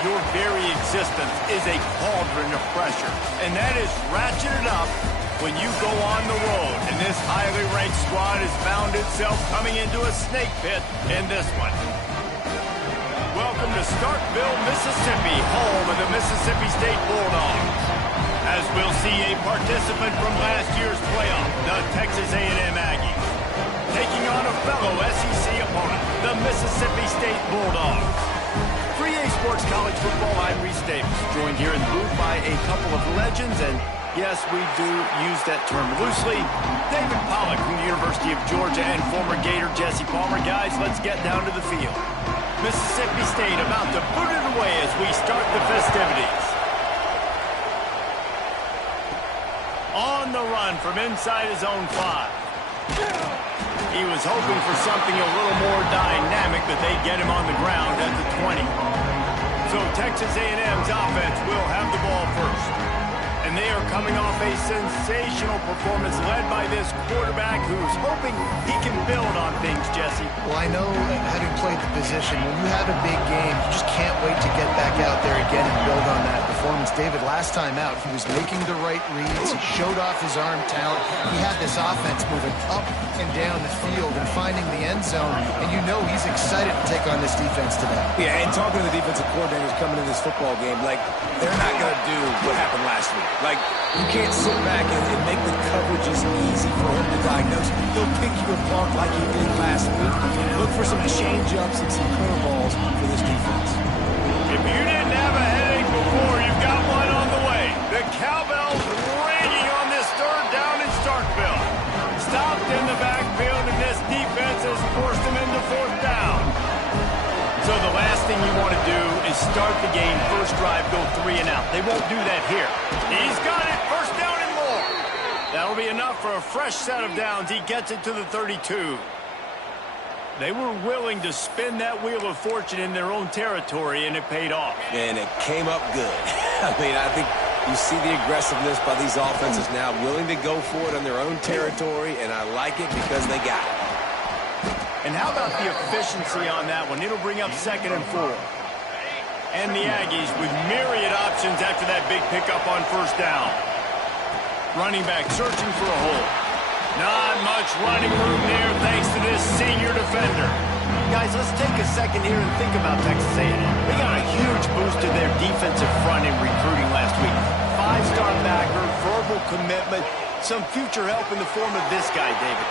Your very existence is a cauldron of pressure, and that is ratcheted up when you go on the road. And this highly ranked squad has found itself coming into a snake pit in this one. Welcome to Starkville, Mississippi, home of the Mississippi State Bulldogs. As we'll see a participant from last year's playoff, the Texas A&M Aggies, taking on a fellow SEC opponent, the Mississippi State Bulldogs. 3A Sports College Football, I'm Reese Davis, joined here in the booth by a couple of legends, and yes, we do use that term loosely. David Pollack from the University of Georgia and former Gator Jesse Palmer. Guys, let's get down to the field. Mississippi State about to boot it away as we start the festivities. On the run from inside his own 5. He was hoping for something a little more dynamic, but they get him on the ground at the 20. So Texas A&M's offense will have the ball first. And they are coming off a sensational performance led by this quarterback who's hoping he can build on things, Jesse. Well, I know, having played the position, when you have a big game, you just can't wait to get back out there again and build on that performance. David, last time out, he was making the right reads. He showed off his arm talent. He had this offense moving up and down the field and finding the end zone. And you know he's excited to take on this defense today. Yeah, and talking to the defensive coordinators coming into this football game, like, they're not going to do what happened last week. Like, you can't sit back and make the coverages easy for him to diagnose. He'll pick you apart like he did last week. Look for some change-ups and some curveballs for this defense. If you didn't have a headache before, you've got one on the way. The cowbell's ringing on this third down in Starkville. Stopped in the backfield, and this defense has forced him into fourth down. So the last thing you want to do is start the game, first drive, go 3 and out. They won't do that here. He's got it, first down and more. That'll be enough for a fresh set of downs. He gets it to the 32. They were willing to spin that wheel of fortune in their own territory, and it paid off. And it came up good. I mean, I think you see the aggressiveness by these offenses now, willing to go for it on their own territory, and I like it because they got it. And how about the efficiency on that one? It'll bring up 2nd and 4. And the Aggies with myriad options after that big pickup on first down. Running back searching for a hole. Not much running room there thanks to this senior defender. Guys, let's take a second here and think about Texas A&M. They got a huge boost to their defensive front in recruiting last week. 5-star backer, verbal commitment, some future help in the form of this guy, David.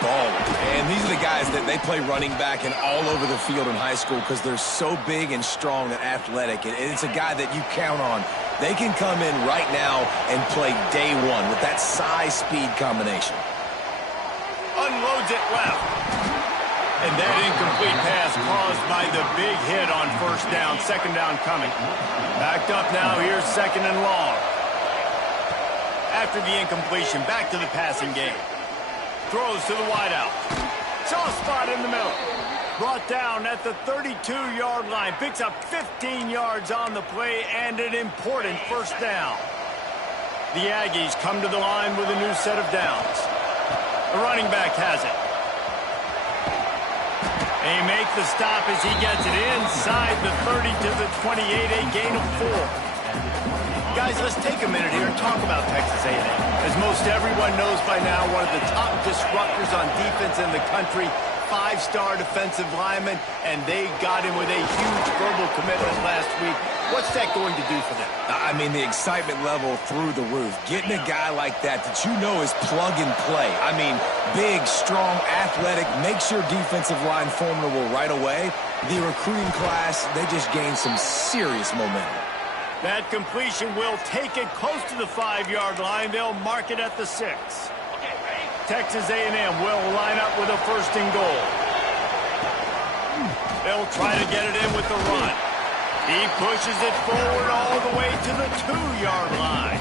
Baller. And these are the guys that they play running back and all over the field in high school because they're so big and strong and athletic. And it's a guy that you count on. They can come in right now and play day one with that size-speed combination. Unloads it left. And that incomplete pass caused by the big hit on first down. 2nd down coming. Backed up now. Here's 2nd and long. After the incompletion, back to the passing game. Throws to the wideout. Soft spot in the middle. Brought down at the 32-yard line. Picks up 15 yards on the play and an important first down. The Aggies come to the line with a new set of downs. The running back has it. They make the stop as he gets it inside the 30 to the 28, a gain of 4. Guys, let's take a minute here and talk about Texas A&M. As most everyone knows by now, one of the top disruptors on defense in the country, 5-star defensive lineman, and they got him with a huge verbal commitment last week. What's that going to do for them? I mean, the excitement level through the roof. Getting a guy like that you know is plug and play. I mean, big, strong, athletic, makes your defensive line formidable right away. The recruiting class, they just gained some serious momentum. That completion will take it close to the 5-yard line. They'll mark it at the 6. Texas A&M will line up with a 1st and goal. They'll try to get it in with the run. He pushes it forward all the way to the 2-yard line.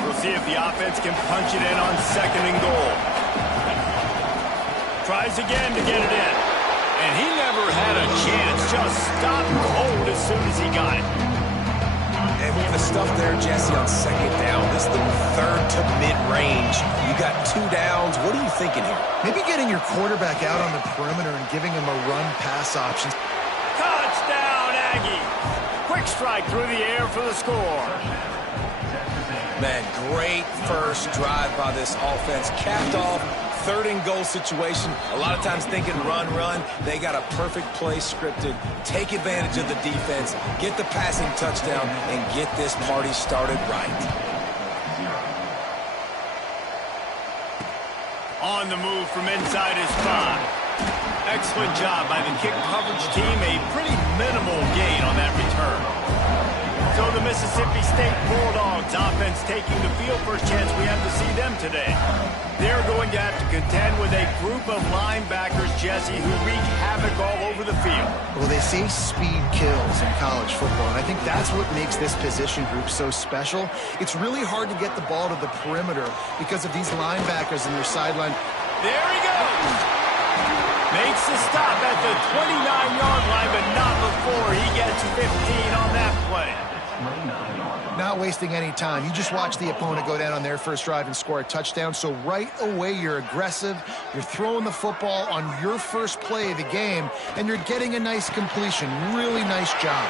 We'll see if the offense can punch it in on 2nd and goal. Tries again to get it in. And he never had a chance. Just stopped cold as soon as he got it. And with the stuff there, Jesse, on 2nd down, this is the 3rd to mid-range. You got 2 downs. What are you thinking here? Maybe getting your quarterback out on the perimeter and giving him a run-pass option. Touchdown, Aggies. Quick strike through the air for the score. Man, great first drive by this offense. Capped off, 3rd and goal situation. A lot of times thinking run, run. They got a perfect play scripted. Take advantage of the defense, get the passing touchdown, and get this party started right. On the move from inside his 5. Excellent job by the kick coverage team. A pretty minimal gain on that return. So the Mississippi State Bulldogs offense taking the field. First chance we have to see them today. They're going to have to contend with a group of linebackers, Jesse, who wreak havoc all over the field. Well, they say speed kills in college football, and I think that's what makes this position group so special. It's really hard to get the ball to the perimeter because of these linebackers in their sideline. There he goes! Makes the stop at the 29-yard line, but not before he gets 15 on that play. Not wasting any time. You just watch the opponent go down on their first drive and score a touchdown. So right away, you're aggressive. You're throwing the football on your first play of the game, and you're getting a nice completion. Really nice job.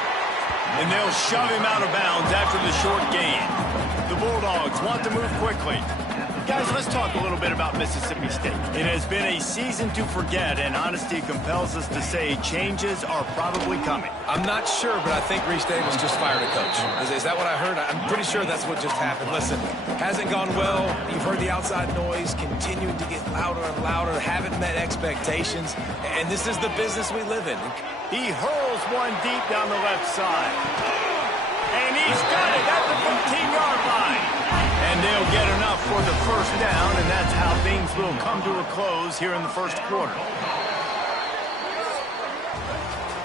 And they'll shove him out of bounds after the short gain. The Bulldogs want to move quickly. Guys, let's talk a little bit about Mississippi State. It has been a season to forget, and honesty compels us to say changes are probably coming. I'm not sure, but I think Reese Davis just fired a coach. Is that what I heard? I'm pretty sure that's what just happened. Listen, hasn't gone well. You've heard the outside noise continuing to get louder and louder, haven't met expectations, and this is the business we live in. He hurls one deep down the left side. And he's got it at the 15-yard line. And they'll get enough for the first down, and that's how things will come to a close here in the first quarter.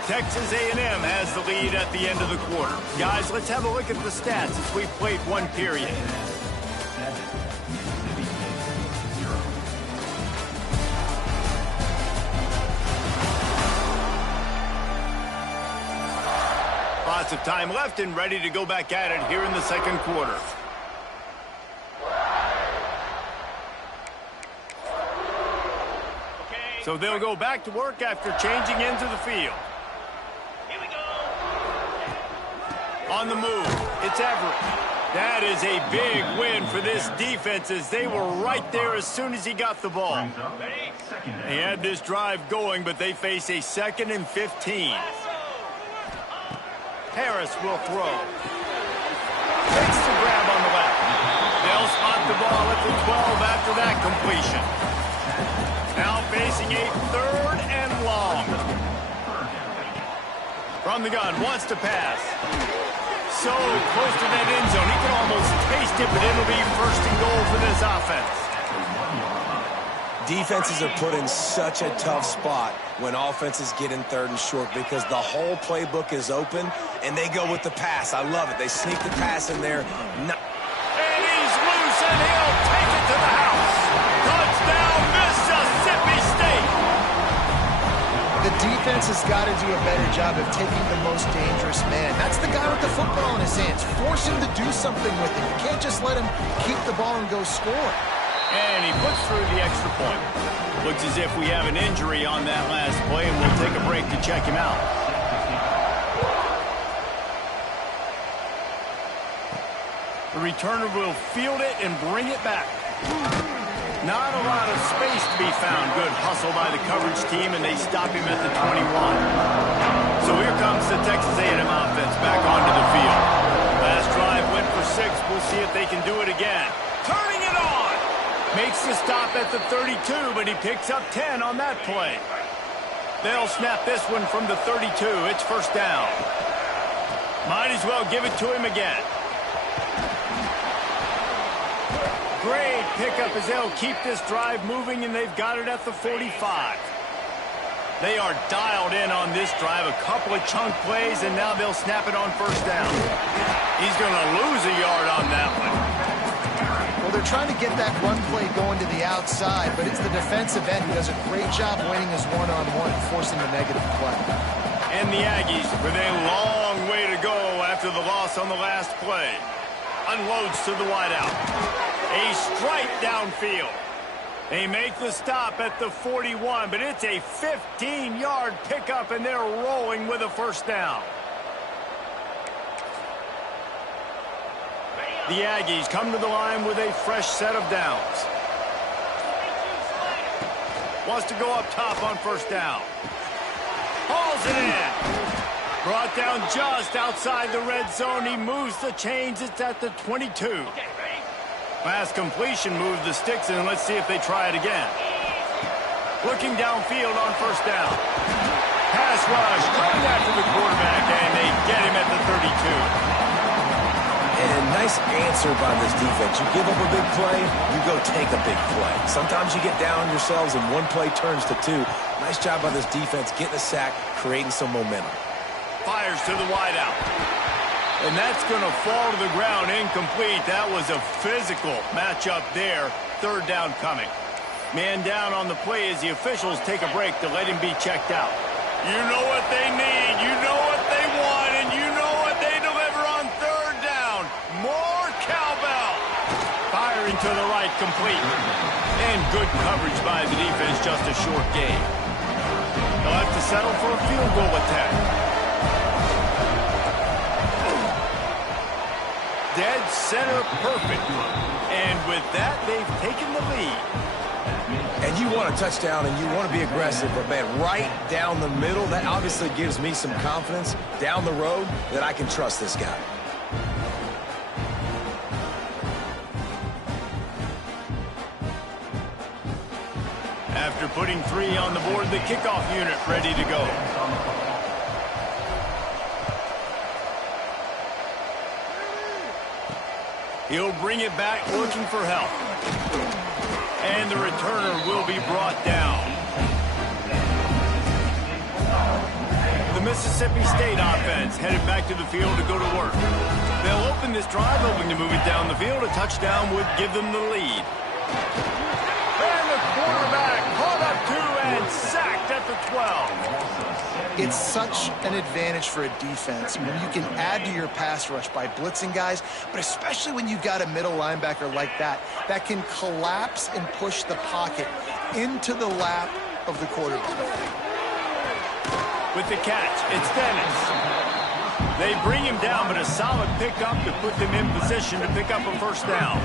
Texas A&M has the lead at the end of the quarter. Guys, let's have a look at the stats as we've played one period. Lots of time left and ready to go back at it here in the second quarter. So they'll go back to work after changing into the field. Here we go. On the move, it's Everett. That is a big win for this defense as they were right there as soon as he got the ball. They had this drive going, but they face a 2nd and 15. Harris will throw. Takes the grab on the left. They'll spot the ball at the 12 after that completion. Now facing a 3rd and long. From the gun, wants to pass. So close to that end zone, he can almost taste it, but it'll be 1st and goal for this offense. Defenses are put in such a tough spot when offenses get in 3rd and short because the whole playbook is open, and they go with the pass. I love it. They sneak the pass in there. And he's loose, and he'll take it to the house. Touchdown, Mississippi State. The defense has got to do a better job of taking the most dangerous man. That's the guy with the football in his hands. Force him to do something with it. You can't just let him keep the ball and go score. And he puts through the extra point. Looks as if we have an injury on that last play, and we'll take a break to check him out. The returner will field it and bring it back. Not a lot of space to be found. Good hustle by the coverage team, and they stop him at the 21. So here comes the Texas A&M offense back onto the field. Last drive went for 6. We'll see if they can do it again. Turning it on! Makes the stop at the 32, but he picks up 10 on that play. They'll snap this one from the 32. It's 1st down. Might as well give it to him again. Great pickup as they'll keep this drive moving, and they've got it at the 45. They are dialed in on this drive. A couple of chunk plays, and now they'll snap it on 1st down. He's going to lose a yard on that one. Well, they're trying to get that run play going to the outside, but it's the defensive end who does a great job winning his one-on-one and forcing the negative play. And the Aggies with a long way to go after the loss on the last play. Unloads to the wideout. A strike downfield. They make the stop at the 41, but it's a 15-yard pickup, and they're rolling with a 1st down. The Aggies come to the line with a fresh set of downs. Wants to go up top on first down. Hauls it in. Brought down just outside the red zone. He moves the chains. It's at the 22. Pass completion moves the sticks, and let's see if they try it again. Looking downfield on first down. Pass rush, going after the quarterback, and they get him at the 32. And nice answer by this defense. You give up a big play, you go take a big play. Sometimes you get down on yourselves and one play turns to two. Nice job by this defense getting a sack, creating some momentum. Fires to the wideout. And that's going to fall to the ground incomplete. That was a physical matchup there. Third down coming. Man down on the play as the officials take a break to let him be checked out. You know what they need, you know what they want, and you know what they deliver on third down. More cowbell. Firing to the right, complete. And good coverage by the defense, just a short gain. They'll have to settle for a field goal attempt. Dead center perfect. And with that, they've taken the lead. And you want a touchdown and you want to be aggressive, but man, right down the middle, that obviously gives me some confidence down the road that I can trust this guy. After putting 3 on the board, the kickoff unit ready to go. He'll bring it back looking for help. And the returner will be brought down. The Mississippi State offense headed back to the field to go to work. They'll open this drive, hoping to move it down the field. A touchdown would give them the lead. And the quarterback caught up 2 and sacked at the 12. It's such an advantage for a defense when you can add to your pass rush by blitzing guys, but especially when you've got a middle linebacker like that can collapse and push the pocket into the lap of the quarterback. With the catch, it's Dennis. They bring him down, but a solid pickup to put them in position to pick up a first down.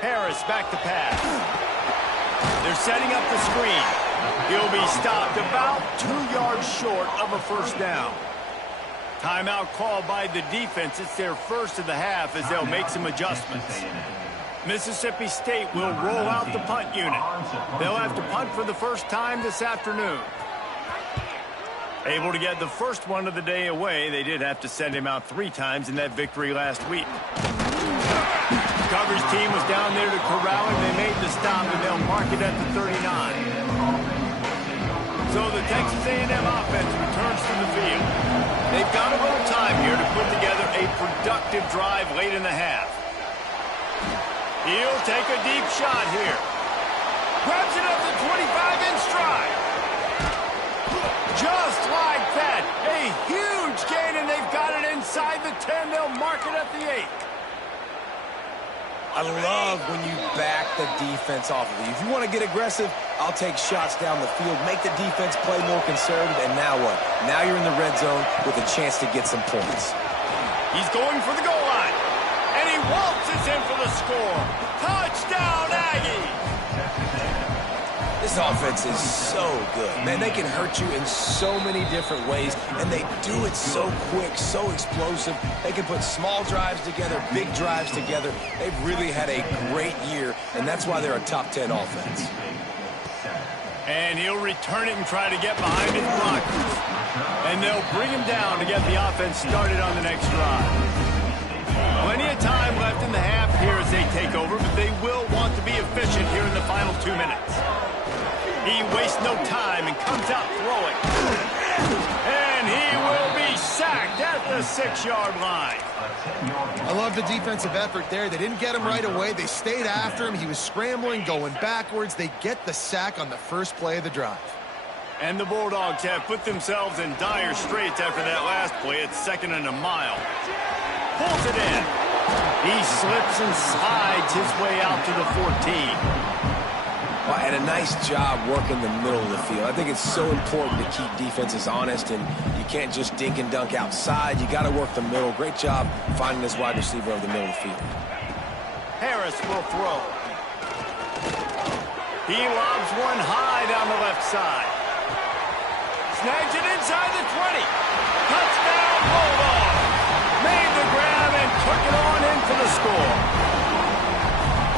Harris back to pass. They're setting up the screen. He'll be stopped about 2 yards short of a first down. Timeout called by the defense. It's their first of the half as they'll make some adjustments. Mississippi State will roll out the punt unit. They'll have to punt for the first time this afternoon. Able to get the first one of the day away. They did have to send him out 3 times in that victory last week. Coverage team was down there to corral him. They made the stop, and they'll mark it at the 39. So the Texas A&M offense returns to the field. They've got a little time here to put together a productive drive late in the half. He'll take a deep shot here. Grabs it up to 25 in stride. Just like that. A huge gain, and they've got it inside the 10. They'll mark it at the 8. I love when you back the defense off of you. If you want to get aggressive, I'll take shots down the field, make the defense play more conservative, and now what? Now you're in the red zone with a chance to get some points. He's going for the goal line, and he waltzes in for the score. Touchdown, Aggies! This offense is so good. Man, they can hurt you in so many different ways, and they do it so quick, so explosive. They can put small drives together, big drives together. They've really had a great year, and that's why they're a top 10 offense. And he'll return it and try to get behind his blockers. And they'll bring him down to get the offense started on the next drive. Plenty of time left in the half here as they take over, but they will want to be efficient here in the final 2 minutes. He wastes no time and comes out throwing. And he will be sacked at the 6-yard line. I love the defensive effort there. They didn't get him right away. They stayed after him. He was scrambling, going backwards. They get the sack on the first play of the drive. And the Bulldogs have put themselves in dire straits after that last play. It's 2nd and a mile. Pulls it in. He slips and slides his way out to the 14. Well, and a nice job working the middle of the field. I think it's so important to keep defenses honest, and you can't just dink and dunk outside. You got to work the middle. Great job finding this wide receiver over the middle of the field. Harris will throw. He lobs one high down the left side. Snags it inside the 20. Touchdown, Bulldog. Made the grab and took it on in for the score.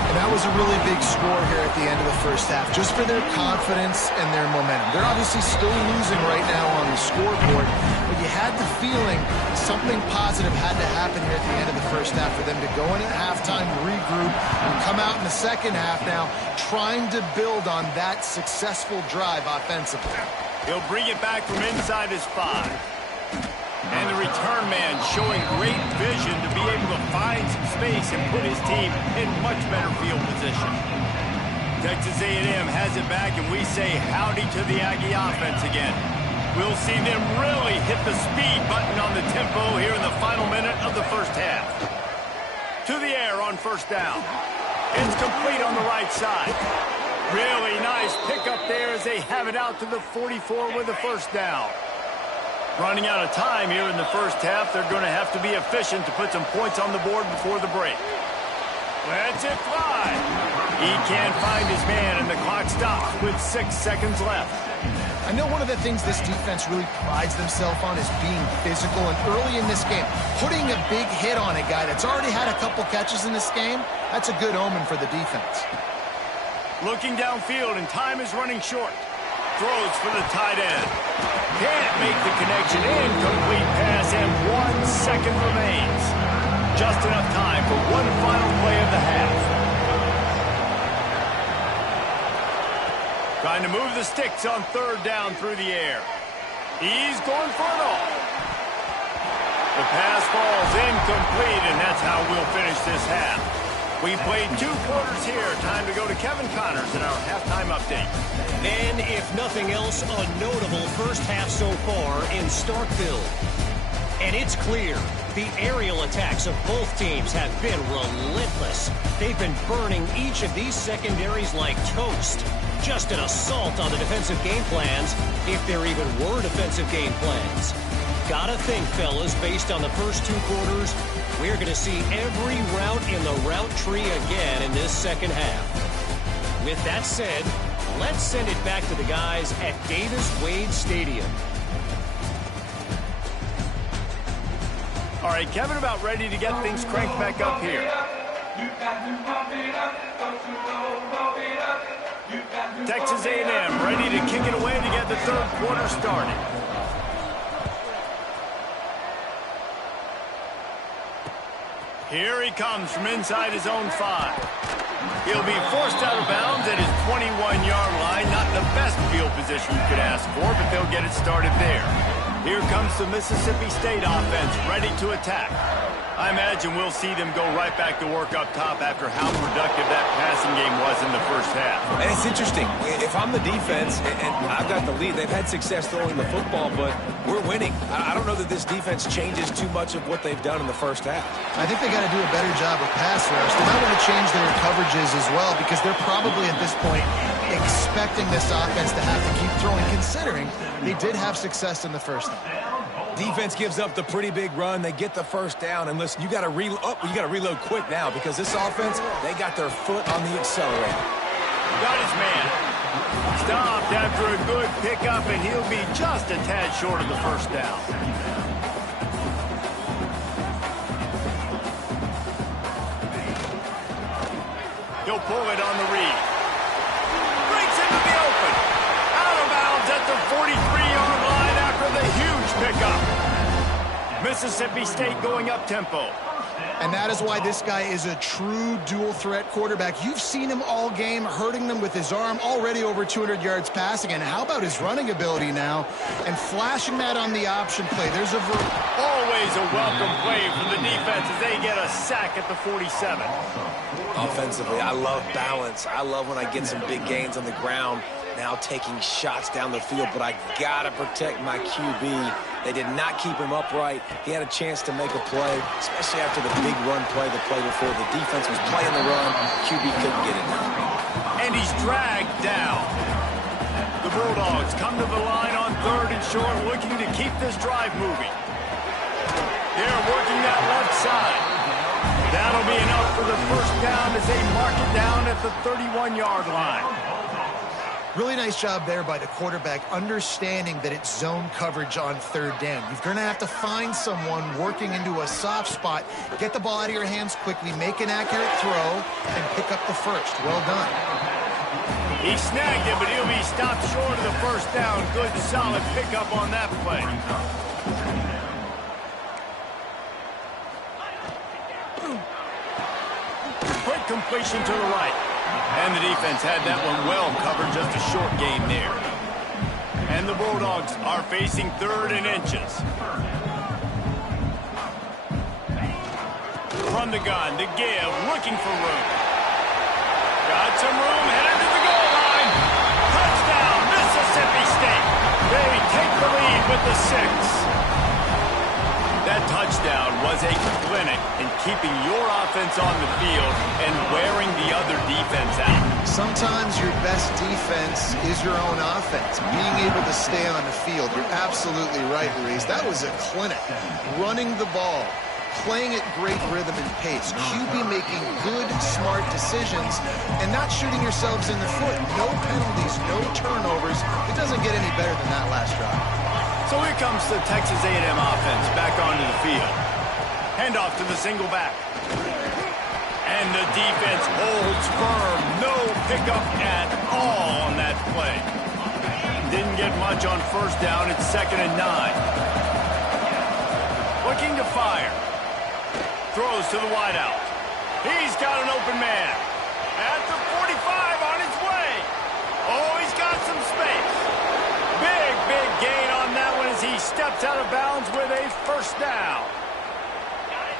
And that was a really big score here at the end of the first half, just for their confidence and their momentum. They're obviously still losing right now on the scoreboard, but you had the feeling something positive had to happen here at the end of the first half for them to go in at halftime, regroup, and come out in the second half now trying to build on that successful drive offensively. He'll bring it back from inside his 5. And the return man showing great vision to be able to find some space and put his team in much better field position. Texas A&M has it back, and we say howdy to the Aggie offense again. We'll see them really hit the speed button on the tempo here in the final minute of the first half. To the air on first down. It's complete on the right side. Really nice pickup there as they have it out to the 44 with the first down. Running out of time here in the first half. They're going to have to be efficient to put some points on the board before the break. Lets it fly. He can't find his man, and the clock stops with 6 seconds left. I know one of the things this defense really prides themselves on is being physical, and early in this game, putting a big hit on a guy that's already had a couple catches in this game, that's a good omen for the defense. Looking downfield, and time is running short. Throws for the tight end. Can't make the connection. Incomplete pass, and 1 second remains. Just enough time for one final play of the half. Trying to move the sticks on third down through the air. He's going for it all. The pass falls incomplete, and that's how we'll finish this half. We played 2 quarters here. Time to go to Kevin Connors in our halftime update. And if nothing else, a notable first half so far in Starkville. And it's clear, the aerial attacks of both teams have been relentless. They've been burning each of these secondaries like toast. Just an assault on the defensive game plans, if there even were defensive game plans. Gotta think, fellas, based on the first 2 quarters, we're going to see every route in the route tree again in this second half. With that said, let's send it back to the guys at Davis-Wade Stadium. All right, Kevin, about ready to get things cranked back up here. Texas A&M ready to kick it away to get the third quarter started. Here he comes from inside his own 5. He'll be forced out of bounds at his 21-yard line. Not the best field position you could ask for, but they'll get it started there. Here comes the Mississippi State offense ready to attack. I imagine we'll see them go right back to work up top after how productive that passing game was in the first half. And it's interesting. If I'm the defense and I've got the lead, they've had success throwing the football, but we're winning. I don't know that this defense changes too much of what they've done in the first half. I think they got to do a better job of pass rush. They might want to change their coverages as well, because they're probably at this point expecting this offense to have to keep throwing, considering they did have success in the first half. Defense gives up the pretty big run. They get the first down, and listen, you got to reload quick now, because this offense, they got their foot on the accelerator. Got his man. Stopped after a good pickup, and he'll be just a tad short of the first down. He'll pull it on the read. Breaks into the open. Out of bounds at the 43-yard line after the huge pickup. Mississippi State going up-tempo. And that is why this guy is a true dual-threat quarterback. You've seen him all game, hurting them with his arm, already over 200 yards passing. And how about his running ability now? And flashing that on the option play. There's always a welcome play for the defense as they get a sack at the 47. Offensively, I love balance. I love when I get some big gains on the ground, now taking shots down the field, but I gotta protect my QB. They did not keep him upright. He had a chance to make a play, especially after the big run play the play before. The defense was playing the run. QB couldn't get it done. And he's dragged down. The Bulldogs come to the line on 3rd and short, looking to keep this drive moving. They're working that left side. That'll be enough for the first down as they mark it down at the 31-yard line. Really nice job there by the quarterback, understanding that it's zone coverage on 3rd down. You're going to have to find someone working into a soft spot, get the ball out of your hands quickly, make an accurate throw, and pick up the first. Well done. He snagged it, but he'll be stopped short of the first down. Good, solid pickup on that play. Quick completion to the right. And the defense had that one well covered, just a short game there. And the Bulldogs are facing 3rd and inches. From the gun, to give, looking for room. Got some room, headed to the goal line. Touchdown, Mississippi State. They take the lead with the 6. That touchdown was a clinic in keeping your offense on the field and wearing the other defense out. Sometimes your best defense is your own offense. Being able to stay on the field. You're absolutely right, Luis. That was a clinic. Running the ball, playing at great rhythm and pace. QB making good, smart decisions and not shooting yourselves in the foot. No penalties, no turnovers. It doesn't get any better than that last drive. So here comes the Texas A&M offense back onto the field. Handoff to the single back. And the defense holds firm. No pickup at all on that play. Didn't get much on first down. It's 2nd and 9. Looking to fire. Throws to the wideout. He's got an open man. At the 45 on his way. Oh, he's got some space. Big gain on that one as he steps out of bounds with a first down.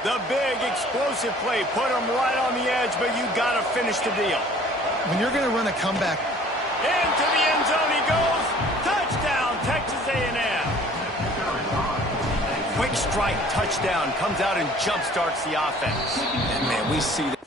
The big explosive play put him right on the edge, but you got to finish the deal. When you're going to run a comeback. Into the end zone he goes. Touchdown, Texas A&M. Quick strike touchdown comes out and jump-starts the offense. And man, we see that.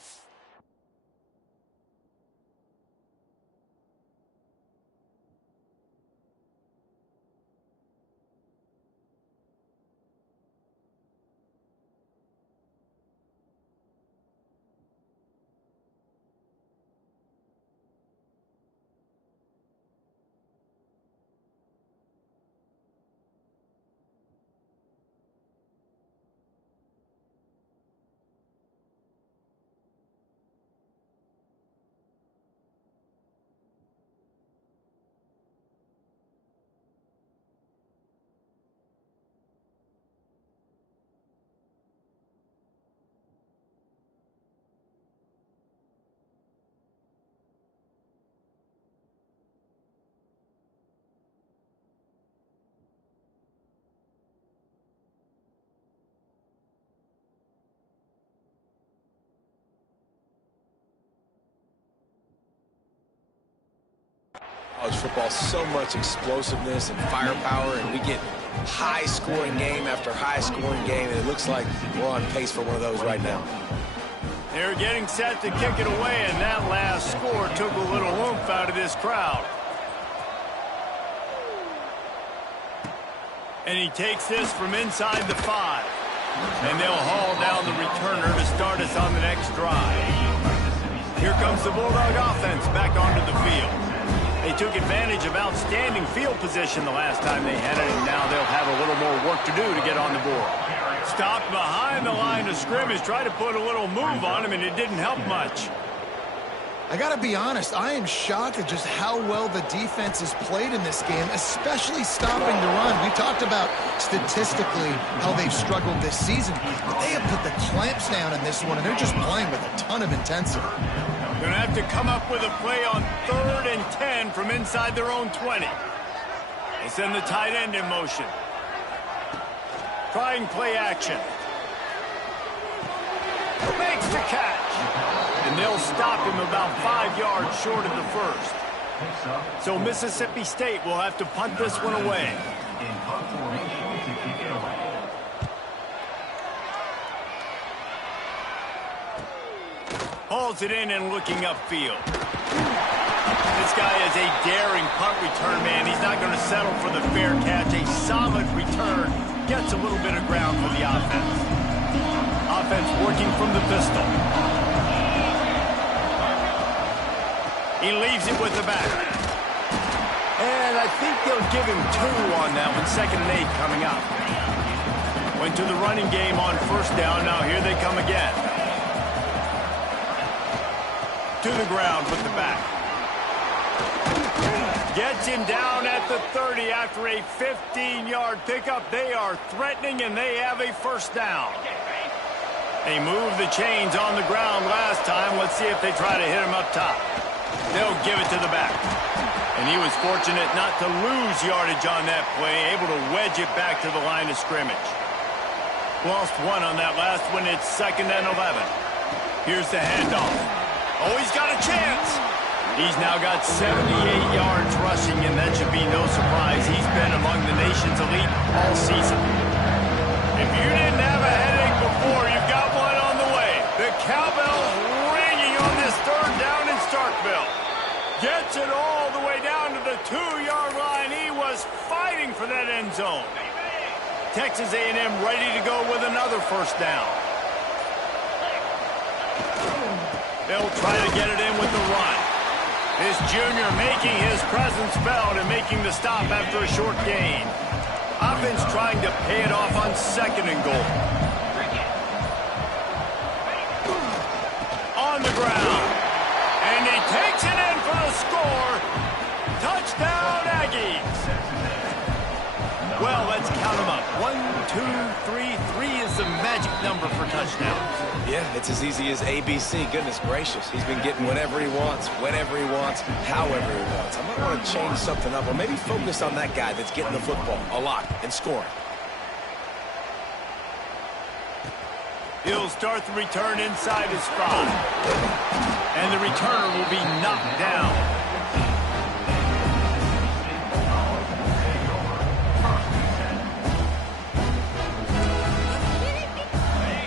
College football, so much explosiveness and firepower, and we get high-scoring game after high-scoring game, and it looks like we're on pace for one of those right now. They're getting set to kick it away, and that last score took a little oomph out of this crowd. And he takes this from inside the 5. And they'll haul down the returner to start us on the next drive. Here comes the Bulldog offense back onto the field. They took advantage of outstanding field position the last time they had it, and now they'll have a little more work to do to get on the board. Stopped behind the line of scrimmage, tried to put a little move on him, and it didn't help much. I got to be honest, I am shocked at just how well the defense has played in this game, especially stopping the run. We talked about statistically how they've struggled this season, but they have put the clamps down in this one, and they're just playing with a ton of intensity. Going to have to come up with a play on 3rd and 10 from inside their own 20. They send the tight end in motion. Trying play action. Makes the catch. And they'll stop him about 5 yards short of the first. So Mississippi State will have to punt this one away. Hauls it in and looking upfield. This guy is a daring punt return man. He's not going to settle for the fair catch. A solid return gets a little bit of ground for the offense. Offense working from the pistol. He leaves it with the back. And I think they'll give him 2 on that one. 2nd and 8 coming up. Went to the running game on 1st down. Now here they come again. To the ground with the back. Gets him down at the 30 after a 15-yard pickup. They are threatening, and they have a 1st down. They moved the chains on the ground last time. Let's see if they try to hit him up top. They'll give it to the back. And he was fortunate not to lose yardage on that play, able to wedge it back to the line of scrimmage. Lost 1 on that last one. It's 2nd and 11. Here's the handoff. Oh, he's got a chance. He's now got 78 yards rushing, and that should be no surprise. He's been among the nation's elite all season. If you didn't have a headache before, you've got one on the way. The cowbell's ringing on this 3rd down in Starkville. Gets it all the way down to the 2-yard line. He was fighting for that end zone. Texas A&M ready to go with another 1st down. They'll try to get it in with the run. This junior making his presence felt and making the stop after a short gain. Offense trying to pay it off on 2nd and goal. On the ground. And he takes it in for the score. Touchdown, Aggies. Well, let's count them up. 1, 2, 3. 3 is the magic number for touchdowns. Yeah, it's as easy as ABC. Goodness gracious. He's been getting whatever he wants, whenever he wants, however he wants. I might want to change something up or maybe focus on that guy that's getting the football a lot and scoring. He'll start the return inside his 5. And the returner will be knocked down.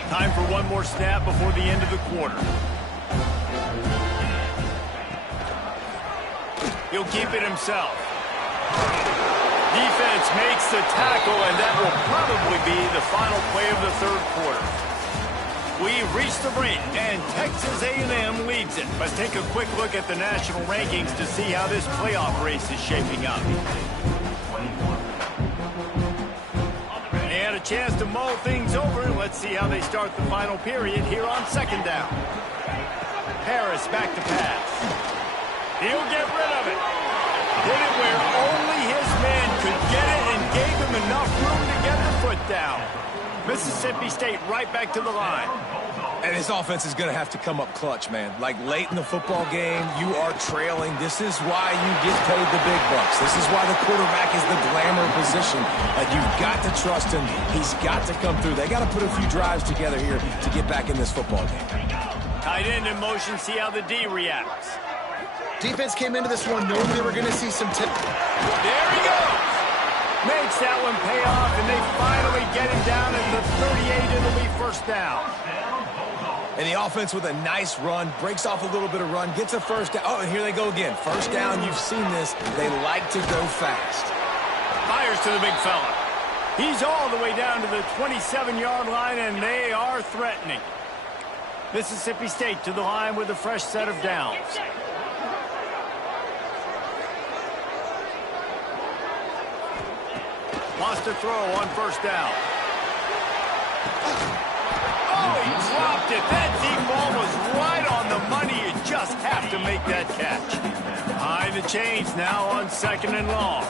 Time for one more snap before the end of the quarter. He'll keep it himself. Defense makes the tackle, and that will probably be the final play of the 3rd quarter. We've reached the break, and Texas A&M leads it. Let's take a quick look at the national rankings to see how this playoff race is shaping up. They had a chance to mull things over, and let's see how they start the final period here on 2nd down. Harris back to pass. He'll get rid of it. Hit it where only his man could get it and gave him enough room to get the foot down. Mississippi State right back to the line. And his offense is going to have to come up clutch, man. Like late in the football game, you are trailing. This is why you get paid the big bucks. This is why the quarterback is the glamour position. Like you've got to trust him. He's got to come through. They got to put a few drives together here to get back in this football game. Tight end in motion, see how the D reacts. Defense came into this one knowing they were going to see some tip. There he goes. Makes that one pay off, and they finally get him down at the 38. It'll be 1st down. And the offense with a nice run, breaks off a little bit of run, gets a 1st down. Oh, and here they go again. 1st down, you've seen this. They like to go fast. Fires to the big fella. He's all the way down to the 27-yard line, and they are threatening. Mississippi State to the line with a fresh set of downs. Wants to throw on 1st down. Oh, he dropped it. That deep ball was right on the money. You just have to make that catch. Behind the chains now on 2nd and long.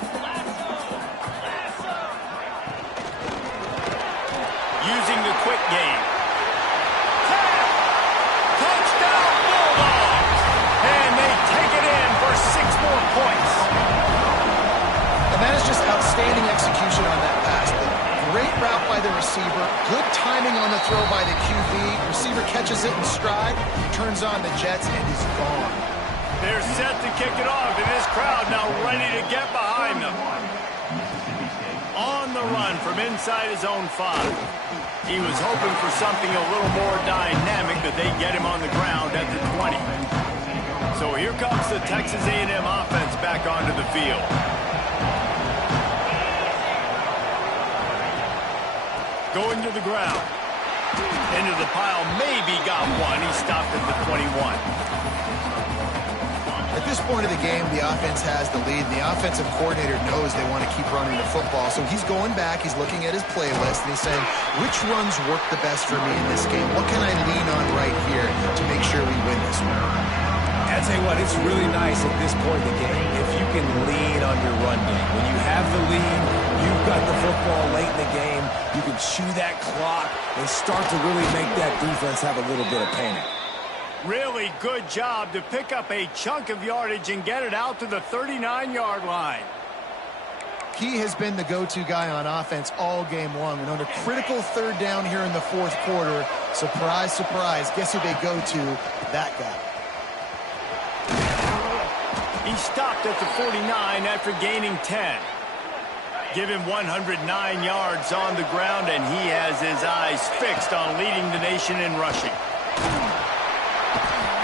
Using the quick game. Touchdown Bulldogs! And they take it in for 6 more points. And that is just outstanding execution on that pass. Great route by the receiver. Good timing on the throw by the QB. Receiver catches it in stride, turns on the jets, and is gone. They're set to kick it off, and this crowd now ready to get behind them. On the run from inside his own 5. He was hoping for something a little more dynamic, but they get him on the ground at the 20. So here comes the Texas A&M offense back onto the field. Going to the ground. Into the pile, maybe got one. He stopped at the 21. At this point of the game, the offense has the lead. The offensive coordinator knows they want to keep running the football. So he's going back, he's looking at his playlist, and he's saying, which runs work the best for me in this game? What can I lean on right here to make sure we win this one? I'll tell you what, it's really nice at this point in the game if you can lean on your run game. When you have the lead, you've got the football late in the game, you can chew that clock and start to really make that defense have a little bit of panic. Really good job to pick up a chunk of yardage and get it out to the 39-yard line. He has been the go-to guy on offense all game long. And on a critical third down here in the fourth quarter, surprise, surprise, guess who they go to? That guy. He stopped at the 49 after gaining 10. Give him 109 yards on the ground, and he has his eyes fixed on leading the nation in rushing.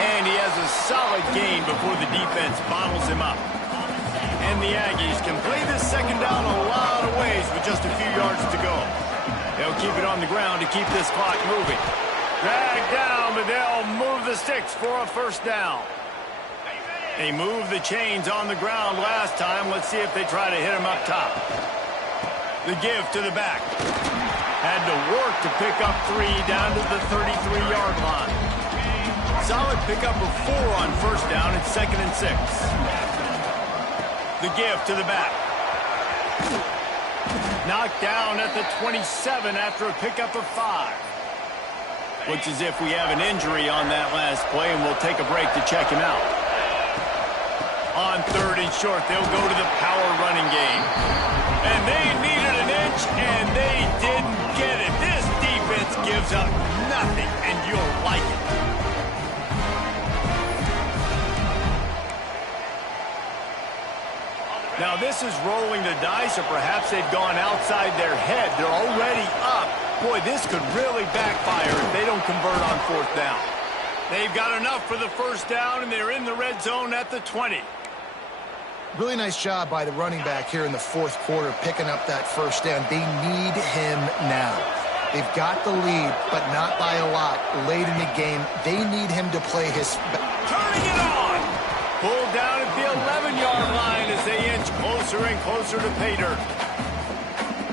And he has a solid game before the defense bottles him up. And the Aggies can play this second down a lot of ways with just a few yards to go. They'll keep it on the ground to keep this clock moving. Drag down, but they'll move the sticks for a first down. They moved the chains on the ground last time. Let's see if they try to hit him up top. The give to the back. Had to work to pick up 3 down to the 33-yard line. Solid pickup of 4 on first down. It's 2nd and 6. The give to the back. Knocked down at the 27 after a pickup of 5. Looks as if we have an injury on that last play, and we'll take a break to check him out. On 3rd and short, they'll go to the power running game. And they needed an inch, and they didn't get it. This defense gives up nothing, and you'll like it. Now, this is rolling the dice, or perhaps they've gone outside their head. They're already up. Boy, this could really backfire if they don't convert on 4th down. They've got enough for the first down, and they're in the red zone at the 20. Really nice job by the running back here in the fourth quarter, picking up that first down. They need him now. They've got the lead, but not by a lot. Late in the game, they need him to play his... Turning it on! Pulled down at the 11-yard line as they inch closer and closer to pay dirt.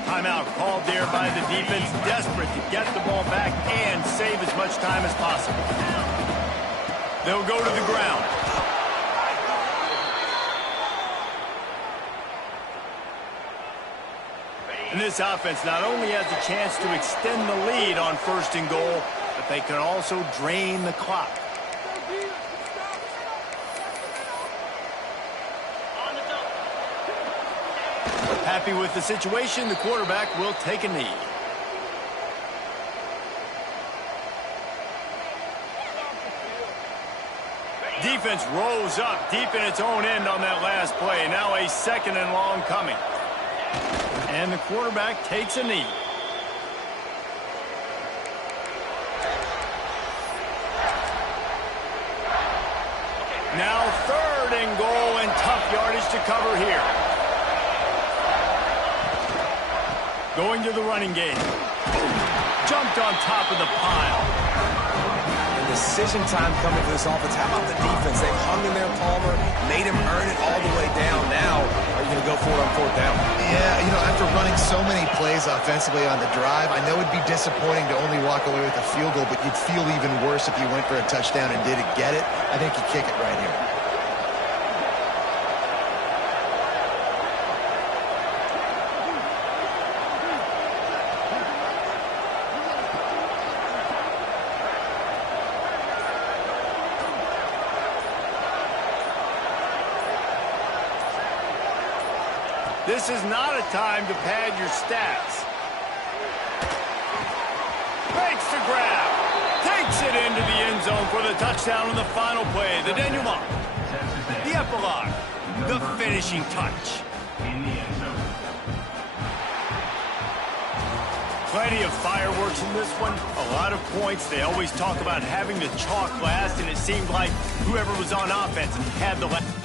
Timeout called there by the defense, desperate to get the ball back and save as much time as possible. They'll go to the ground. And this offense not only has a chance to extend the lead on 1st and goal, but they can also drain the clock. Happy with the situation, the quarterback will take a knee. Defense rose up deep in its own end on that last play. Now a 2nd and long coming. And the quarterback takes a knee. Now 3rd and goal, and tough yardage to cover here. Going to the running game. Jumped on top of the pile. And decision time coming for this offense. How about the defense? They've hung in there, Palmer, made him earn it all the way down. Now, are you going to go for it on 4th down? Yeah, you know, after running so many plays offensively on the drive, I know it'd be disappointing to only walk away with a field goal, but you'd feel even worse if you went for a touchdown and didn't get it. I think you kick it right here. This is not a time to pad your stats. Makes the grab. Takes it into the end zone for the touchdown on the final play. The denouement. The epilogue. The finishing touch. Plenty of fireworks in this one, a lot of points. They always talk about having the chalk last, and it seemed like whoever was on offense had the last.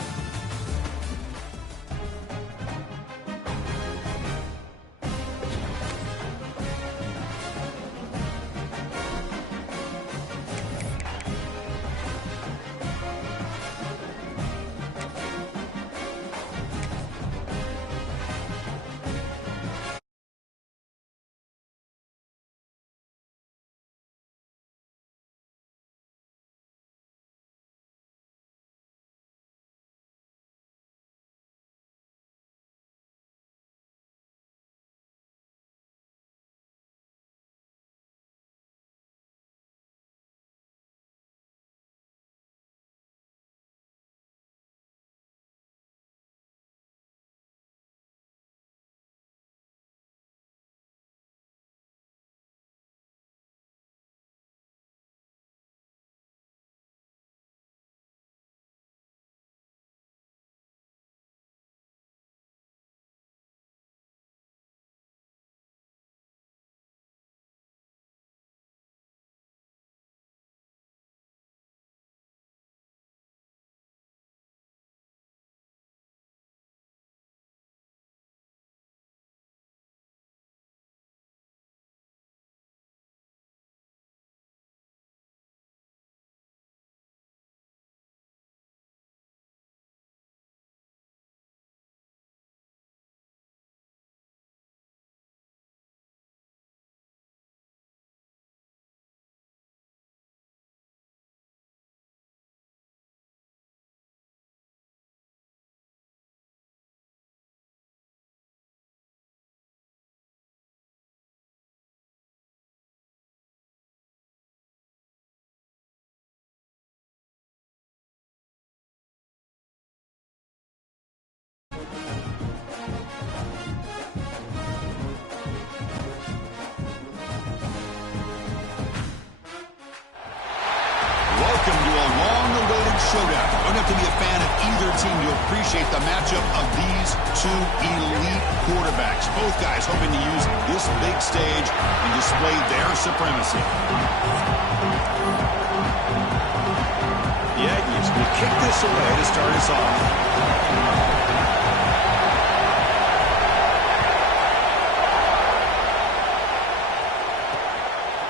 Welcome to a long-awaited showdown. You don't have to be a fan of either team to appreciate the matchup of these two elite quarterbacks. Both guys hoping to use this big stage and display their supremacy. The Aggies will kick this away to start us off.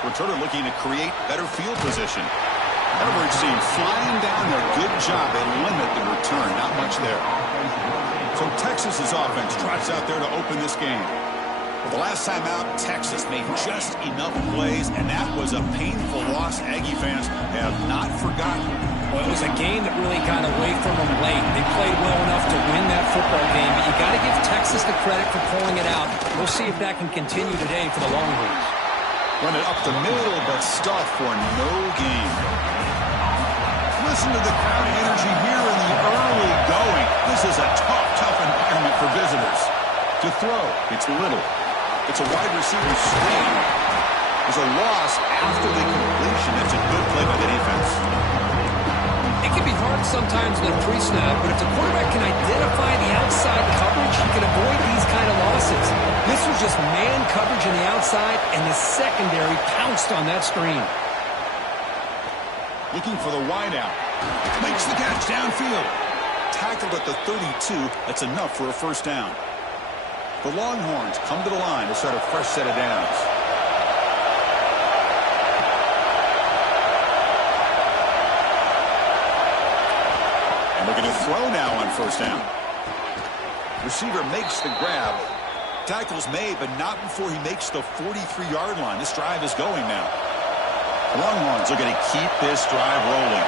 Returner looking to create better field position. Coverage team flying down there. Good job. They limit the return. Not much there. So Texas's offense trots out there to open this game. Well, the last time out, Texas made just enough plays, and that was a painful loss. Aggie fans have not forgotten. Well, it was a game that really got away from them late. They played well enough to win that football game, but you got to give Texas the credit for pulling it out. We'll see if that can continue today for the Longhorns. Run it up the middle, but stuff for no gain. Listen to the crowd energy here in the early going. This is a tough environment for visitors. To throw, it's Little. It's a wide receiver screen. There's a loss after the completion. It's a good play by the defense. It can be hard sometimes with a pre-snap, but if the quarterback can identify the outside coverage, he can avoid these kind of losses. This was just man coverage on the outside, and the secondary pounced on that screen. Looking for the wideout. Makes the catch downfield. Tackled at the 32. That's enough for a first down. The Longhorns come to the line to start a fresh set of downs. And we're going to throw now on first down. Receiver makes the grab. Tackle's made, but not before he makes the 43-yard line. This drive is going now. The Longhorns are going to keep this drive rolling.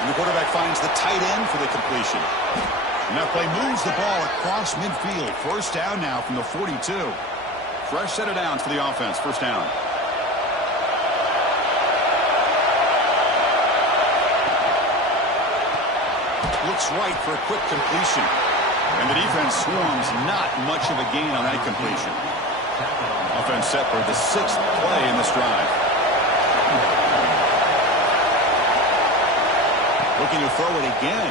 And the quarterback finds the tight end for the completion. And that play moves the ball across midfield. First down now from the 42. Fresh set of downs for the offense. First down. Looks right for a quick completion. And the defense swarms. Not much of a gain on that completion. Offense set for the 6th play in this drive. Looking to throw it again.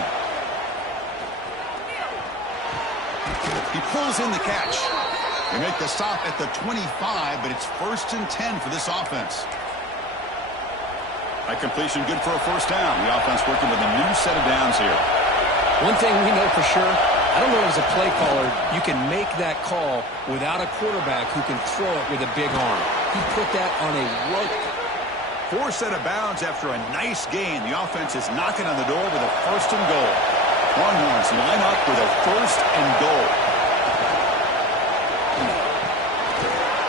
He pulls in the catch. They make the stop at the 25, but it's 1st and 10 for this offense. That completion good for a first down. The offense working with a new set of downs here. One thing we know for sure, I don't know as a play caller, you can make that call without a quarterback who can throw it with a big arm. He put that on a rope. Forced out of bounds after a nice gain. The offense is knocking on the door with a 1st and goal. Longhorns line up with a 1st and goal.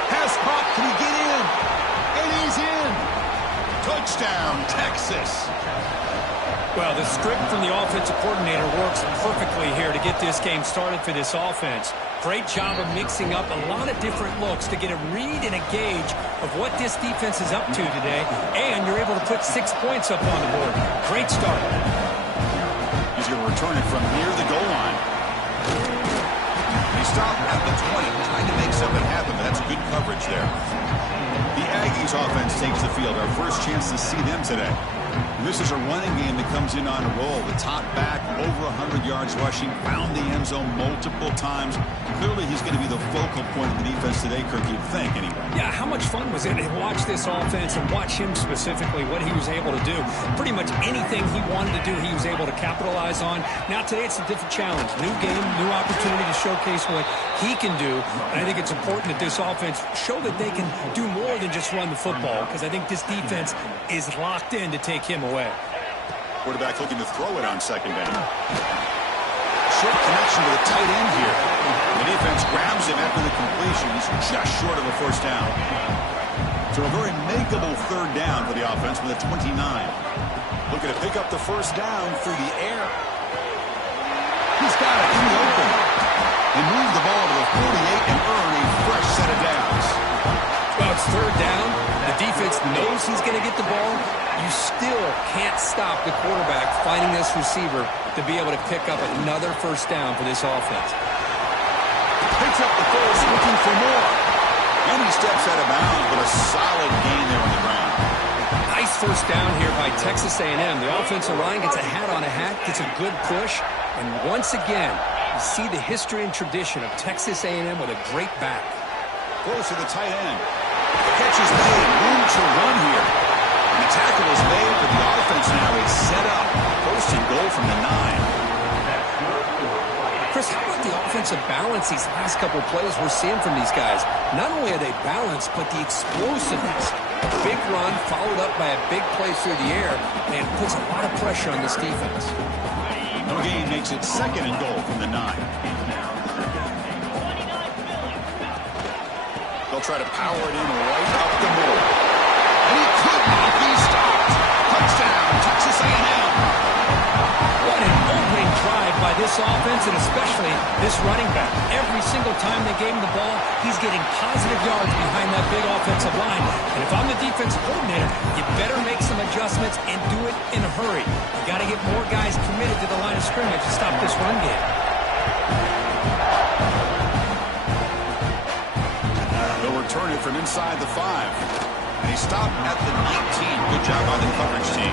Pass caught. Can he get in? And he's in. Touchdown, Texas. Well, the script from the offensive coordinator works perfectly here to get this game started for this offense. Great job of mixing up a lot of different looks to get a read and a gauge of what this defense is up to today, and you're able to put 6 points up on the board. Great start. He's going to return it from near the goal line. He stopped at the 20, trying to make something happen, but that's good coverage there. The Aggies offense takes the field. Our first chance to see them today. This is a running game that comes in on a roll. The top back, over 100 yards rushing, found the end zone multiple times. Clearly, he's going to be the focal point of the defense today, Kirk, you'd think, anyway. Yeah, how much fun was it to watch this offense and watch him specifically, what he was able to do. Pretty much anything he wanted to do, he was able to capitalize on. Now, today, it's a different challenge. New game, new opportunity to showcase what he can do. And I think it's important that this offense show that they can do more than just run the football, because I think this defense is locked in to take him away. Quarterback looking to throw it on 2nd down. Short connection to the tight end here. The defense grabs him after the completion. He's just short of a 1st down. So a very makeable 3rd down for the offense with a 29. Looking to pick up the 1st down through the air. He's got it in the open. They move the ball to the 48 and earn a fresh set of downs. Well, it's 3rd down. The defense knows he's going to get the ball. You still can't stop the quarterback finding this receiver to be able to pick up another 1st down for this offense. Picks up the first, looking for more. And he steps out of bounds with a solid gain there on the ground. Nice 1st down here by Texas A&M. The offensive line gets a hat on a hat, gets a good push. And once again, you see the history and tradition of Texas A&M with a great back. Close to the tight end. The catch is made. Room to run here. And the tackle is made, but the offense now is set up. 1st and goal from the 9. Chris, how about the offensive balance these last couple of plays we're seeing from these guys? Not only are they balanced, but the explosiveness. A big run followed up by a big play through the air, and it puts a lot of pressure on this defense. No gain makes it 2nd and goal from the 9. They'll try to power it in right up the middle. And he could not be stopped. Touchdown, Texas A&M. What an opening drive by this offense, and especially this running back. Every single time they gave him the ball, he's getting positive yards behind that big offensive line. And if I'm the defensive coordinator, you better make some adjustments and do it in a hurry. You got to get more guys committed to the line of scrimmage to stop this run game. They'll return it from inside the 5. And he stopped at the 19. Good job by the coverage team.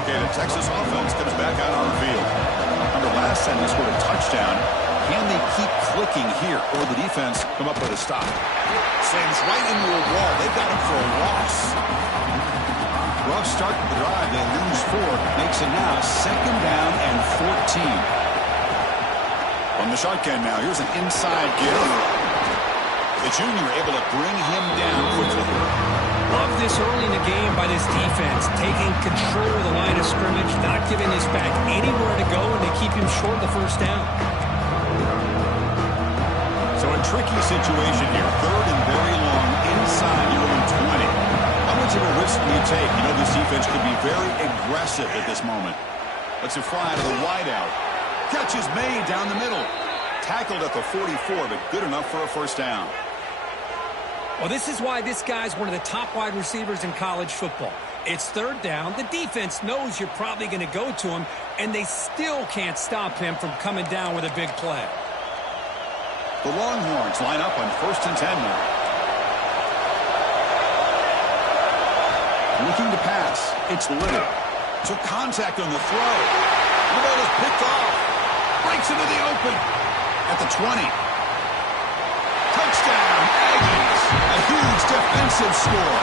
Okay, the Texas offense comes back out on the field. Remember, last time they scored a touchdown. Can they keep clicking here, or the defense come up with a stop? Slams right into a wall. They've got him for a loss. Rough start to the drive. They lose 4. Makes it now 2nd down and 14. On the shotgun now, here's an inside give. The junior able to bring him down quickly. Love this early in the game by this defense, taking control of the line of scrimmage, not giving this back anywhere to go, and they keep him short of the 1st down. So a tricky situation here. 3rd and very long inside your own 20. How much of a risk do you take? You know this defense could be very aggressive at this moment. Let's it fly out of the wideout. Catch is made down the middle. Tackled at the 44, but good enough for a 1st down. Well, this is why this guy's one of the top wide receivers in college football. It's 3rd down. The defense knows you're probably going to go to him, and they still can't stop him from coming down with a big play. The Longhorns line up on 1st and 10 now. Looking to pass. It's Little. Took contact on the throw. The ball is picked off. Breaks into the open. at the 20. Touchdown, Aggies. A huge defensive score.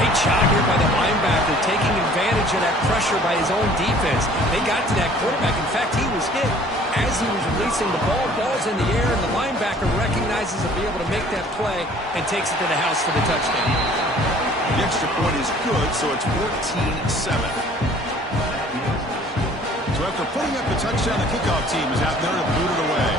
Great job here by the linebacker, taking advantage of that pressure by his own defense. They got to that quarterback. In fact, he was hit as he was releasing the ball. Ball's in the air, and the linebacker recognizes he'll be able to make that play and takes it to the house for the touchdown. The extra point is good, so it's 14-7. So after putting up the touchdown, the kickoff team is out there to boot it away.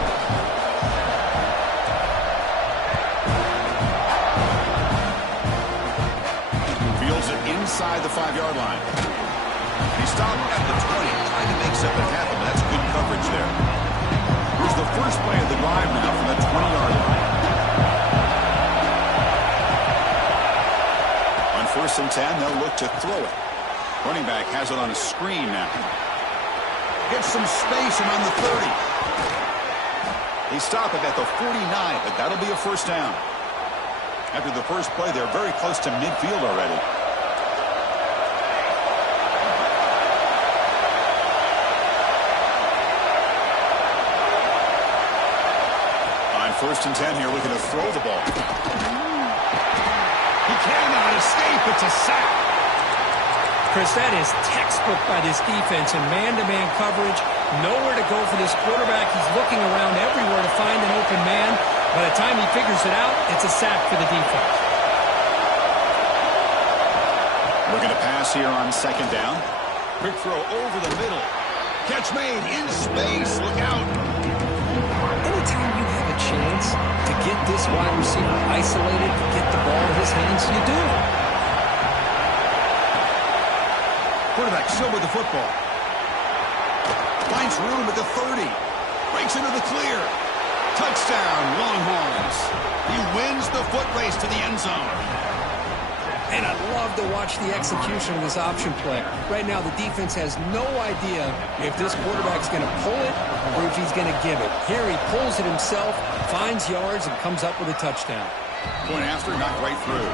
Fields it inside the 5-yard line. He stopped at the 20, trying to make something happen. That's good coverage there. Here's the first play of the drive now from the 20-yard line. On 1st and 10, they'll look to throw it. Running back has it on a screen now. Gets some space and on the 30. They stop it at the 49, but that'll be a first down. After the first play, they're very close to midfield already. On 1st and 10 here, looking to throw the ball. He cannot escape. It's a sack. Chris, that is textbook by this defense in man-to-man coverage. Nowhere to go for this quarterback. He's looking around everywhere to find an open man. By the time he figures it out, it's a sack for the defense. Looking to pass here on 2nd down. Quick throw over the middle. Catch made in space. Look out. Anytime you have a chance to get this wide receiver isolated, to get the ball in his hands, you do. Quarterback still with the football. Finds room at the 30. Breaks into the clear. Touchdown, Longhorns. He wins the foot race to the end zone. And I love to watch the execution of this option play. Right now, the defense has no idea if this quarterback's going to pull it or if he's going to give it. Here he pulls it himself, finds yards, and comes up with a touchdown. Point after, knocked right through.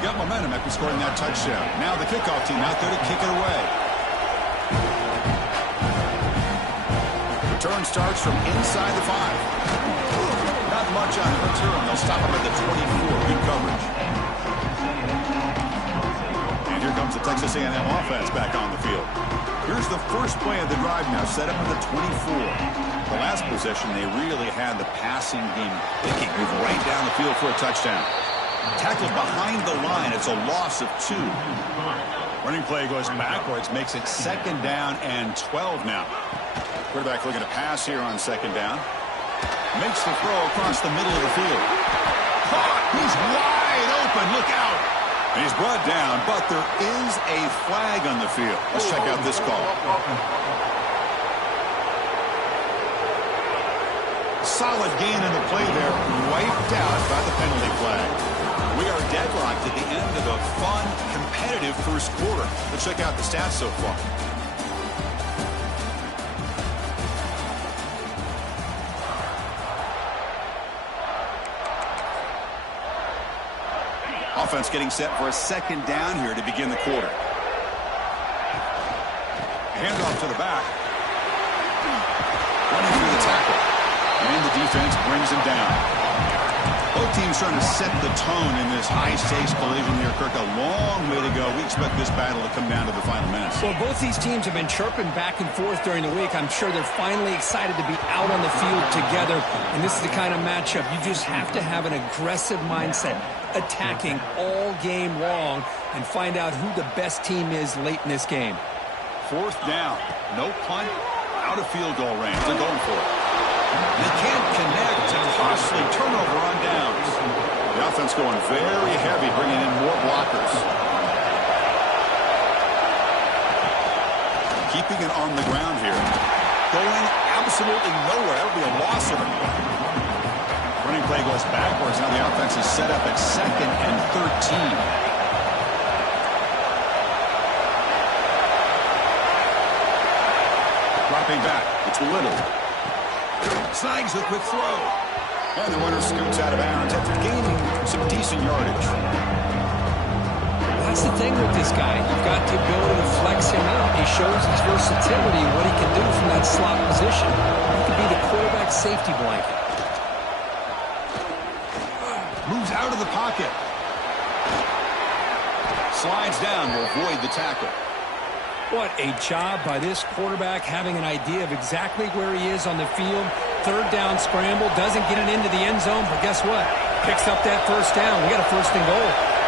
Got momentum after scoring that touchdown. Now the kickoff team out there to kick it away. Return starts from inside the 5. Not much on the return. They'll stop him at the 24. Good coverage. And here comes the Texas A&M offense back on the field. Here's the first play of the drive now, set up at the 24. The last possession, they really had the passing game picking. Move right down the field for a touchdown. Tackled behind the line. It's a loss of 2. Running play goes backwards, makes it 2nd down and 12 now. Quarterback looking to pass here on 2nd down. Makes the throw across the middle of the field. Caught! He's wide open. Look out! And he's brought down, but there is a flag on the field. Let's check out this call. Solid gain in the play there, wiped out by the penalty flag. We are deadlocked at the end of a fun, competitive first quarter. Let's check out the stats so far. Offense getting set for a 2nd down here to begin the quarter. Handoff to the back. Running through the tackle. And the defense brings him down. Both teams trying to set the tone in this high-stakes collision here, Kirk. A long way to go. We expect this battle to come down to the final minutes. Well, both these teams have been chirping back and forth during the week. I'm sure they're finally excited to be out on the field together. And this is the kind of matchup you just have to have an aggressive mindset, attacking all game long, and find out who the best team is late in this game. 4th down. No punt. Out of field goal range. They're going for it. They can't connect. A costly turnover on downs. The offense going very heavy, bringing in more blockers. Keeping it on the ground here. Going absolutely nowhere. That would be a loss of it. Running play goes backwards. Now the offense is set up at 2nd and 13. Dropping back. It's Little. Snags a quick throw. And the runner scoots out of bounds after gaining some decent yardage. A That's the thing with this guy. You've got the ability to flex him out. He shows his versatility and what he can do from that slot position. He could be the quarterback safety blanket. Moves out of the pocket. Slides down, will avoid the tackle. What a job by this quarterback, having an idea of exactly where he is on the field. Third down scramble, doesn't get it into the end zone, but guess what? Picks up that first down. We got a first and goal.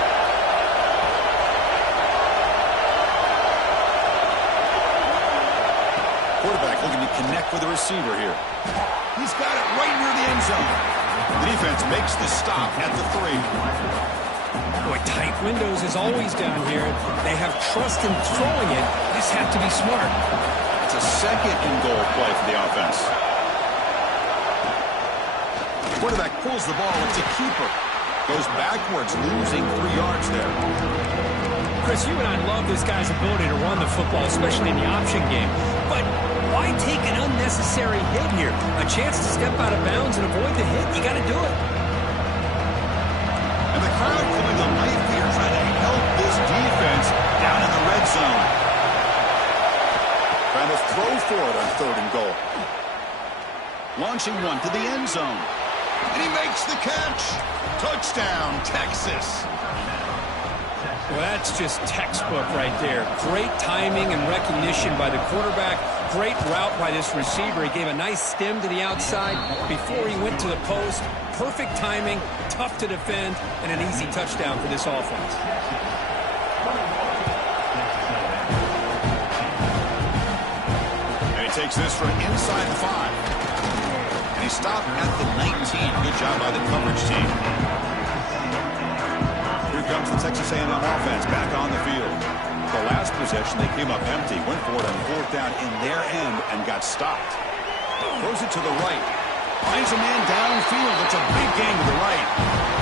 Quarterback looking to connect with the receiver here. He's got it right near the end zone. The defense makes the stop at the 3. Boy, tight windows is always down here. They have trust in throwing it. They just have to be smart. It's a second and goal play for the offense. Quarterback pulls the ball. It's a keeper. Goes backwards, losing 3 yards there. Chris, you and I love this guy's ability to run the football, especially in the option game. But why take an unnecessary hit here? A chance to step out of bounds and avoid the hit. You got to do it. And the crowd pulling the knife here, trying to help this defense down in the red zone. Trying to throw for it on 3rd and goal. Launching one to the end zone. And he makes the catch. Touchdown, Texas. Well, that's just textbook right there. Great timing and recognition by the quarterback. Great route by this receiver. He gave a nice stem to the outside before he went to the post. Perfect timing, tough to defend, and an easy touchdown for this offense. And he takes this from inside the 5. And he stopped at the 19. Good job by the coverage team. Here comes the Texas A&M offense back on the field. The last possession, they came up empty, went for it on 4th down in their end and got stopped. Throws it to the right. Finds a man downfield. It's a big gain to the right.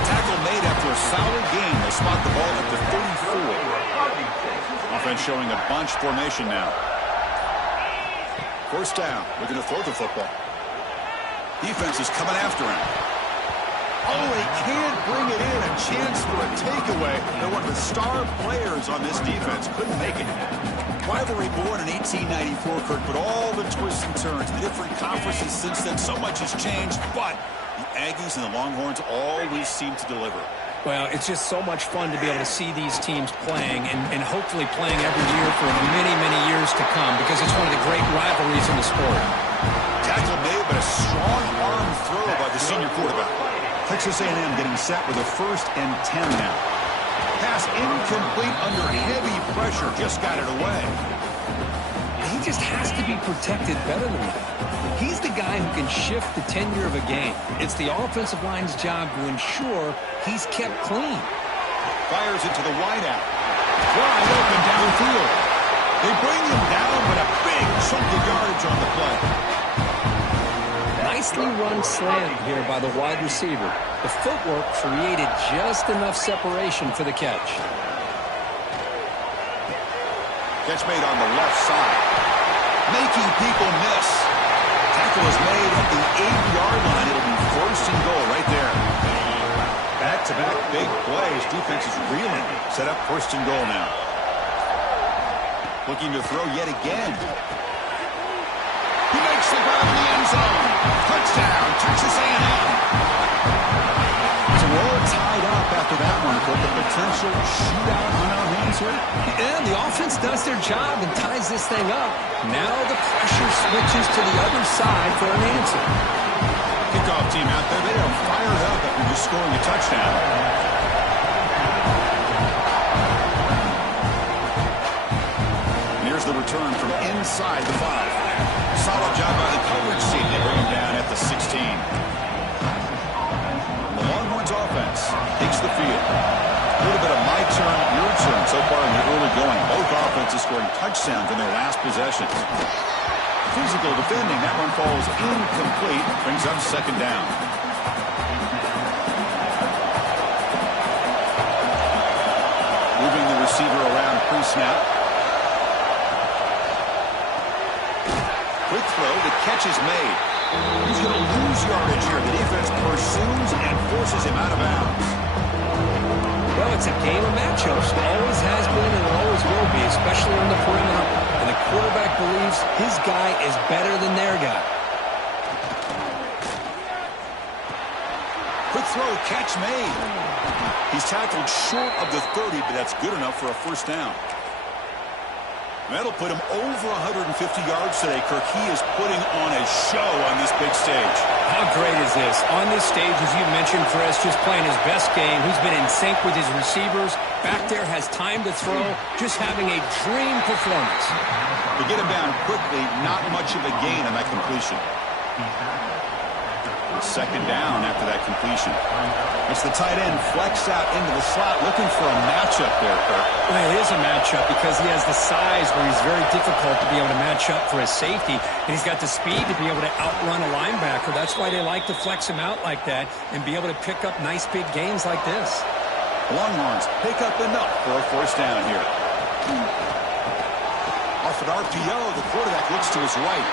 Tackle made after a solid gain. They spot the ball at the 34. Offense showing a bunch formation now. 1st down. Looking to throw the football. Defense is coming after him. Oh, they can't bring it in. A chance for a takeaway. They're one of the star players on this defense. Couldn't make it. Rivalry born in 1894, Kirk, but all the twists and turns, the different conferences since then, so much has changed, but the Aggies and the Longhorns always seem to deliver. Well, it's just so much fun to be able to see these teams playing and hopefully playing every year for many, many years to come because it's one of the great rivalries in the sport. Tackle made, but a strong arm throw by the senior quarterback. Texas A&M getting set with a 1st and 10 now. Pass incomplete under heavy pressure. Just got it away. He just has to be protected better than that. He's the guy who can shift the tenure of a game. It's the offensive line's job to ensure he's kept clean. Fires it to the wideout. Wide open downfield. They bring him down, but a big chunk of yardage on the play. Nicely run slant here by the wide receiver. The footwork created just enough separation for the catch. Catch made on the left side. Making people miss. Tackle is made at the 8-yard line. It'll be 1st and goal right there. Back-to-back big plays. Defense is reeling. Set up 1st and goal now. Looking to throw yet again. He makes the grab in the end zone. Touchdown, Texas A&M. So we're all tied up after that one. But the potential shootout on our hands here. And the offense does their job and ties this thing up. Now the pressure switches to the other side for an answer. Kickoff team out there. They are fired up after just scoring a touchdown. Here's the return from inside the 5. Solid job by the coverage team. They bring him down at the 16. The Longhorns offense takes the field. A little bit of my turn, your turn so far in the early going. Both offenses scoring touchdowns in their last possessions. Physical defending. That one falls incomplete. Brings up 2nd down. Moving the receiver around pre-snap. Quick throw, the catch is made. He's going to lose yardage here. The defense pursues and forces him out of bounds. Well, it's a game of matchups. It always has been and it always will be, especially on the perimeter. And the quarterback believes his guy is better than their guy. Quick throw, catch made. He's tackled short of the 30, but that's good enough for a first down. That'll put him over 150 yards today. Kirk, he is putting on a show on this big stage. How great is this? On this stage, as you mentioned, Chris, just playing his best game. He's been in sync with his receivers. Back there, has time to throw. Just having a dream performance. To get him down quickly, not much of a gain on that completion. Second down after that completion. It's the tight end flexed out into the slot, looking for a matchup there, Kirk. Well, it is a matchup because he has the size where he's very difficult to be able to match up for his safety, and he's got the speed to be able to outrun a linebacker. That's why they like to flex him out like that and be able to pick up nice big gains like this. Longhorns pick up enough for a first down here. Off an RPO, the quarterback looks to his right.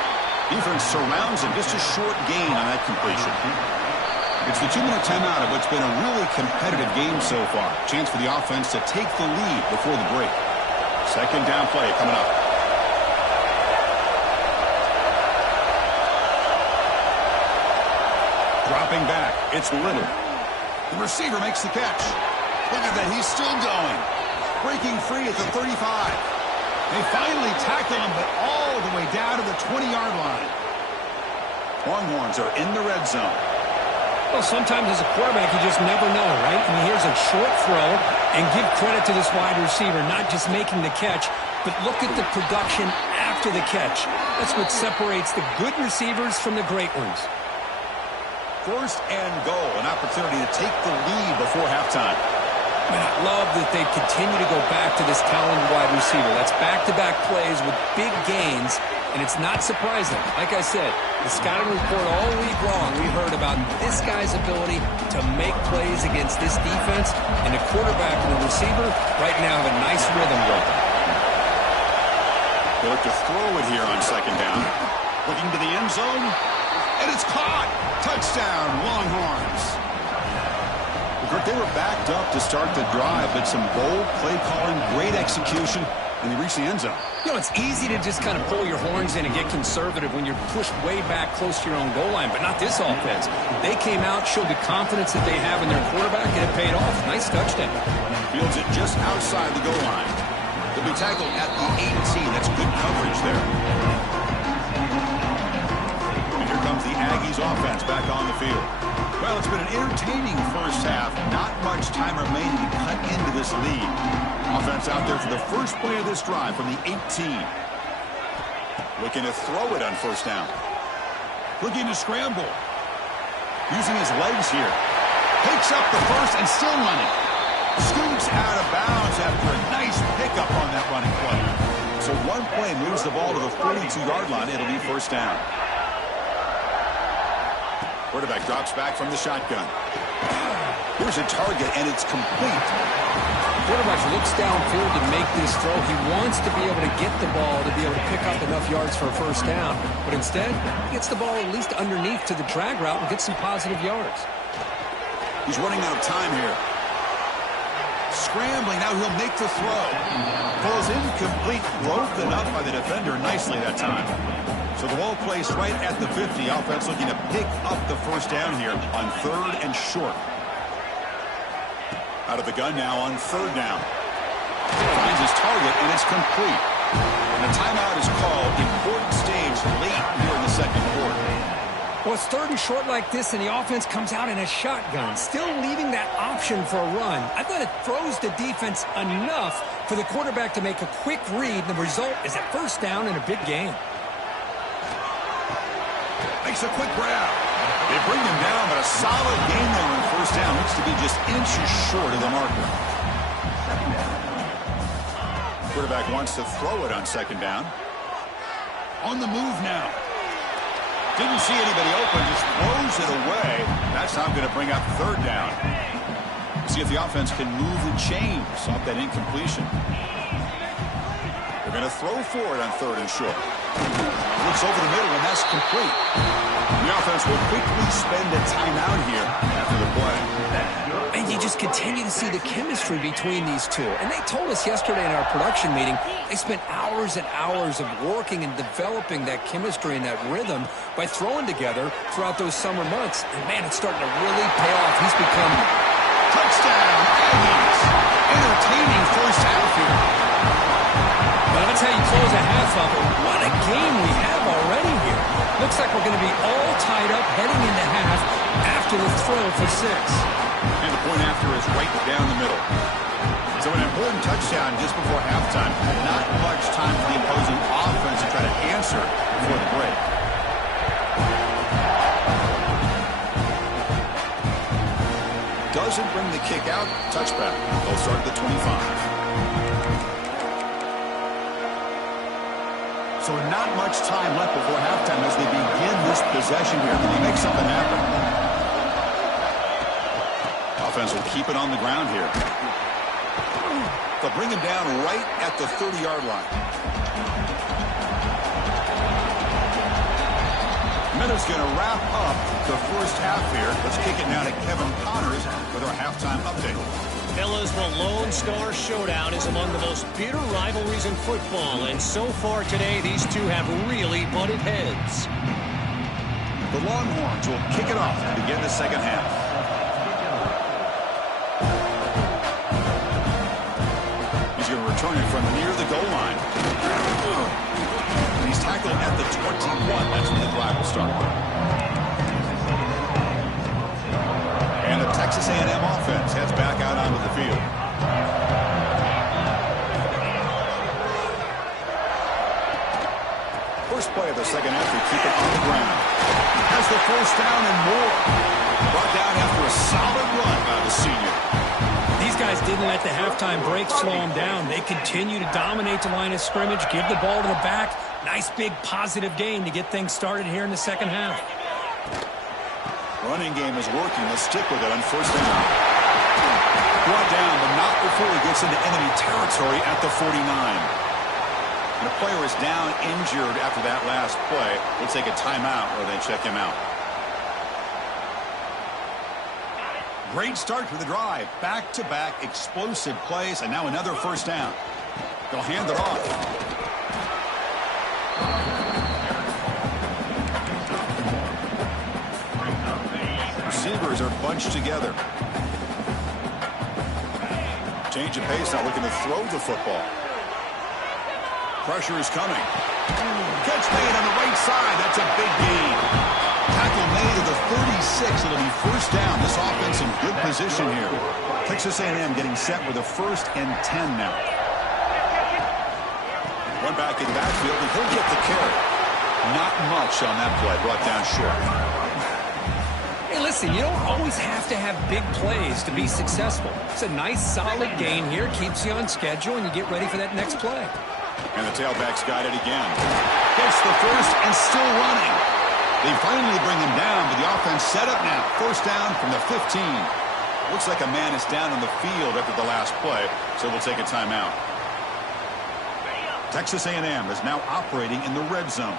Defense surrounds him. Just a short gain on that completion. It's the 2-minute timeout of what's been a really competitive game so far. Chance for the offense to take the lead before the break. Second down play coming up. Dropping back. It's Little. The receiver makes the catch. Look at that. He's still going. Breaking free at the 35. They finally tackle him, but all the way down to the 20-yard line. Longhorns are in the red zone. Well, sometimes as a quarterback, you just never know, right? I mean, here's a short throw, and give credit to this wide receiver, not just making the catch, but look at the production after the catch. That's what separates the good receivers from the great ones. First and goal, an opportunity to take the lead before halftime. Man, I love that they continue to go back to this talented wide receiver. That's back-to-back plays with big gains, and it's not surprising. Like I said, the scouting report all week long, we heard about this guy's ability to make plays against this defense, and the quarterback and the receiver right now have a nice rhythm going. They look to throw it here on second down. Looking to the end zone, and it's caught. Touchdown, Longhorns. They were backed up to start the drive, but some bold play calling, great execution, and they reached the end zone. You know, it's easy to just kind of pull your horns in and get conservative when you're pushed way back close to your own goal line, but not this offense. They came out, showed the confidence that they have in their quarterback, and it paid off. Nice touchdown. Fields it just outside the goal line. They'll be tackled at the 18. That's good coverage there. And here comes the Aggies offense back on the field. Well, it's been an entertaining first half. Not much time remaining to cut into this lead. Offense out there for the first play of this drive from the 18. Looking to throw it on first down. Looking to scramble. Using his legs here. Takes up the first and still running. Scoots out of bounds after a nice pickup on that running play. So one play moves the ball to the 42-yard line. It'll be first down. Quarterback drops back from the shotgun. Here's a target, and it's complete. Quarterback looks downfield to make this throw. He wants to be able to get the ball to be able to pick up enough yards for a first down. But instead, he gets the ball at least underneath to the drag route and gets some positive yards. He's running out of time here. Scrambling, now he'll make the throw. Falls incomplete, broken up by the defender nicely that time. So the ball placed right at the 50. Offense looking to pick up the first down here on third and short. Out of the gun now on third down. Finds his target, and it's complete. And a timeout is called. Important stage late here in the second quarter. Well, it's third and short like this, and the offense comes out in a shotgun, still leaving that option for a run. I thought it throws the defense enough for the quarterback to make a quick read, and the result is a first down and a big gain. Makes a quick grab. They bring him down, but a solid gain there on first down. Looks to be just inches short of the marker. Quarterback wants to throw it on second down. On the move now. Didn't see anybody open, just throws it away. That's now going to bring up third down. See if the offense can move the chains off that incompletion. They're going to throw for it on third and short. Looks over the middle, and that's complete. The offense will quickly spend a timeout here after the play. And you just continue to see the chemistry between these two. And they told us yesterday in our production meeting, they spent hours and hours of working and developing that chemistry and that rhythm by throwing together throughout those summer months. And, man, it's starting to really pay off. He's become... Touchdown, Aggies. Entertaining first half here. But that's how you close a half up. What a game we have already here. Looks like we're going to be all tied up heading into half after the throw for 6. And the point after is right down the middle. So an important touchdown just before halftime. Not much time for the opposing offense to try to answer before the break. Doesn't bring the kick out. Touchback. They'll start at the 25. So not much time left before halftime as they begin this possession here. Can they make something happen? Offense will keep it on the ground here. They'll bring him down right at the 30-yard line. Minutes going to wrap up the first half here. Let's kick it now to Kevin Connors with our halftime update. Fellas, the Lone Star Showdown is among the most bitter rivalries in football, and so far today, these two have really butted heads. The Longhorns will kick it off to begin the second half. He's going to return it from near the goal line. And he's tackled at the 21. That's when the drive will start. And the Texas A&M offense heads back out onto the field. First play of the second half, they keep it on the ground. Has the first down and more. Brought down after a solid run by the senior. These guys didn't let the halftime break slow them down. They continue to dominate the line of scrimmage, give the ball to the back. Nice big positive game to get things started here in the second half. Running game is working. Let's stick with it on first down. Brought down, but not before he gets into enemy territory at the 49. And a player is down injured after that last play. We'll take a timeout where they check him out. Great start for the drive. Back-to-back explosive plays, and now another first down. They'll hand it off. Receivers are bunched together. Change of pace, now looking to throw the football. Pressure is coming. Catch made on the right side. That's a big gain. Tackle made to the 36. It'll be first down. This offense in good position here. Texas A&M getting set with a 1st and 10 now. One back in the backfield, and he'll get the carry. Not much on that play. Brought down short. Hey, listen, you don't always have to have big plays to be successful. It's a nice, solid gain here. Keeps you on schedule, and you get ready for that next play. And the tailback's got it again. Gets the first and still running. They finally bring him down, but the offense set up now. First down from the 15. Looks like a man is down on the field after the last play, so we'll take a timeout. Texas A&M is now operating in the red zone.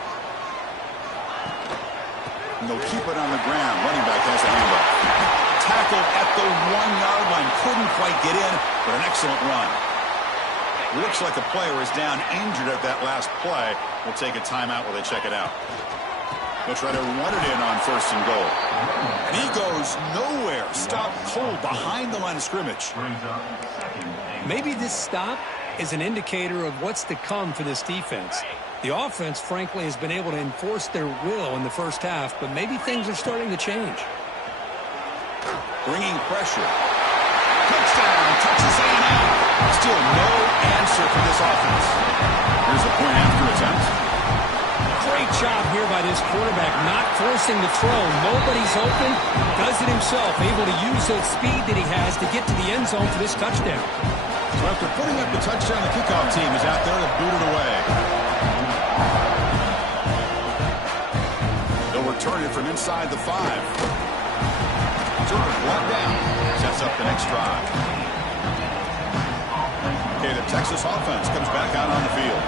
And they'll keep it on the ground. Running back has a handoff. Tackled at the 1-yard line. Couldn't quite get in, but an excellent run. Looks like a player is down injured at that last play. We'll take a timeout while they check it out. They'll try to run it in on 1st and goal. And he goes nowhere. Stopped cold behind the line of scrimmage. Maybe this stop is an indicator of what's to come for this defense. The offense, frankly, has been able to enforce their will in the first half, but maybe things are starting to change. Bringing pressure. Touchdown, Texas A&M. Still no answer for this offense. Here's a point after attempt. Great job here by this quarterback, not forcing the throw. Nobody's open. Does it himself, able to use the speed that he has to get to the end zone for this touchdown. So after putting up the touchdown, the kickoff team is out there to boot it away. They'll return it from inside the 5. Took it one down. Sets up the next drive. Okay, the Texas offense comes back out on the field.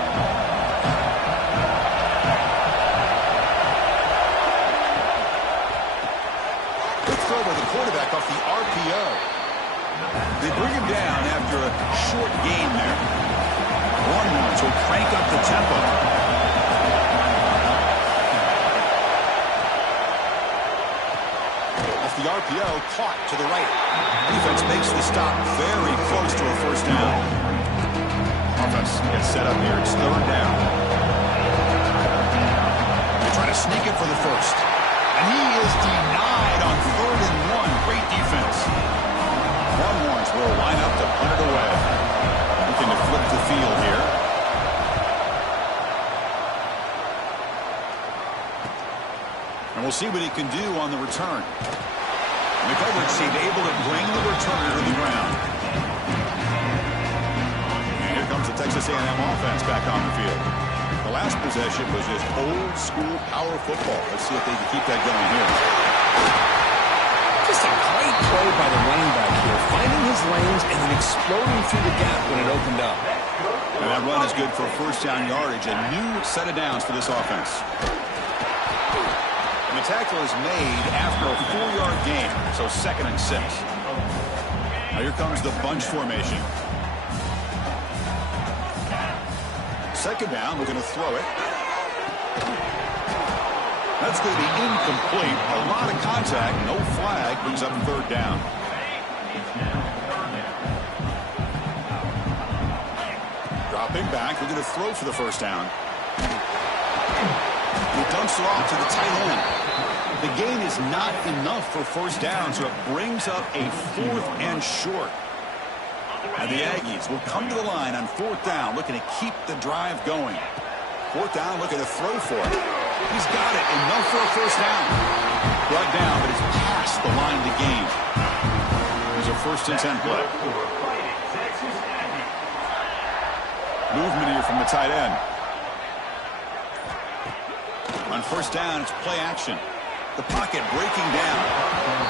Good throw by the quarterback off the RPO. They bring him down after a short gain there. Longhorns will crank up the tempo. Off the RPO, caught to the right. Defense makes the stop very close to a first down. Offense gets set up here. It's third down. They try to sneak it for the first. And he is denied on 3rd and 1. Great defense. Longhorns will line up to punt it away. Looking to flip the field here. And we'll see what he can do on the return. The coverage seemed able to bring the returner to the ground. And here comes the Texas A&M offense back on the field. The last possession was just old school power football. Let's see if they can keep that going here. Just a great play by the running back here, finding his lanes and then exploding through the gap when it opened up. And that run is good for first down yardage. A new set of downs for this offense. And the tackle is made after a 4-yard gain, so 2nd and 6. Now here comes the bunch formation. 2nd down, we're going to throw it. That's going to be incomplete. A lot of contact, no flag, brings up 3rd down. Dropping back, we're going to throw for the first down. He dumps it off to the tight end. The gain is not enough for first down, so it brings up a 4th and short. And the Aggies will come to the line on 4th down, looking to keep the drive going. 4th down, looking to throw for it. He's got it, enough for a first down. Brought down, but it's past the line to gain. There's a 1st and 10 play. Movement here from the tight end. On 1st down, it's play action. The pocket breaking down.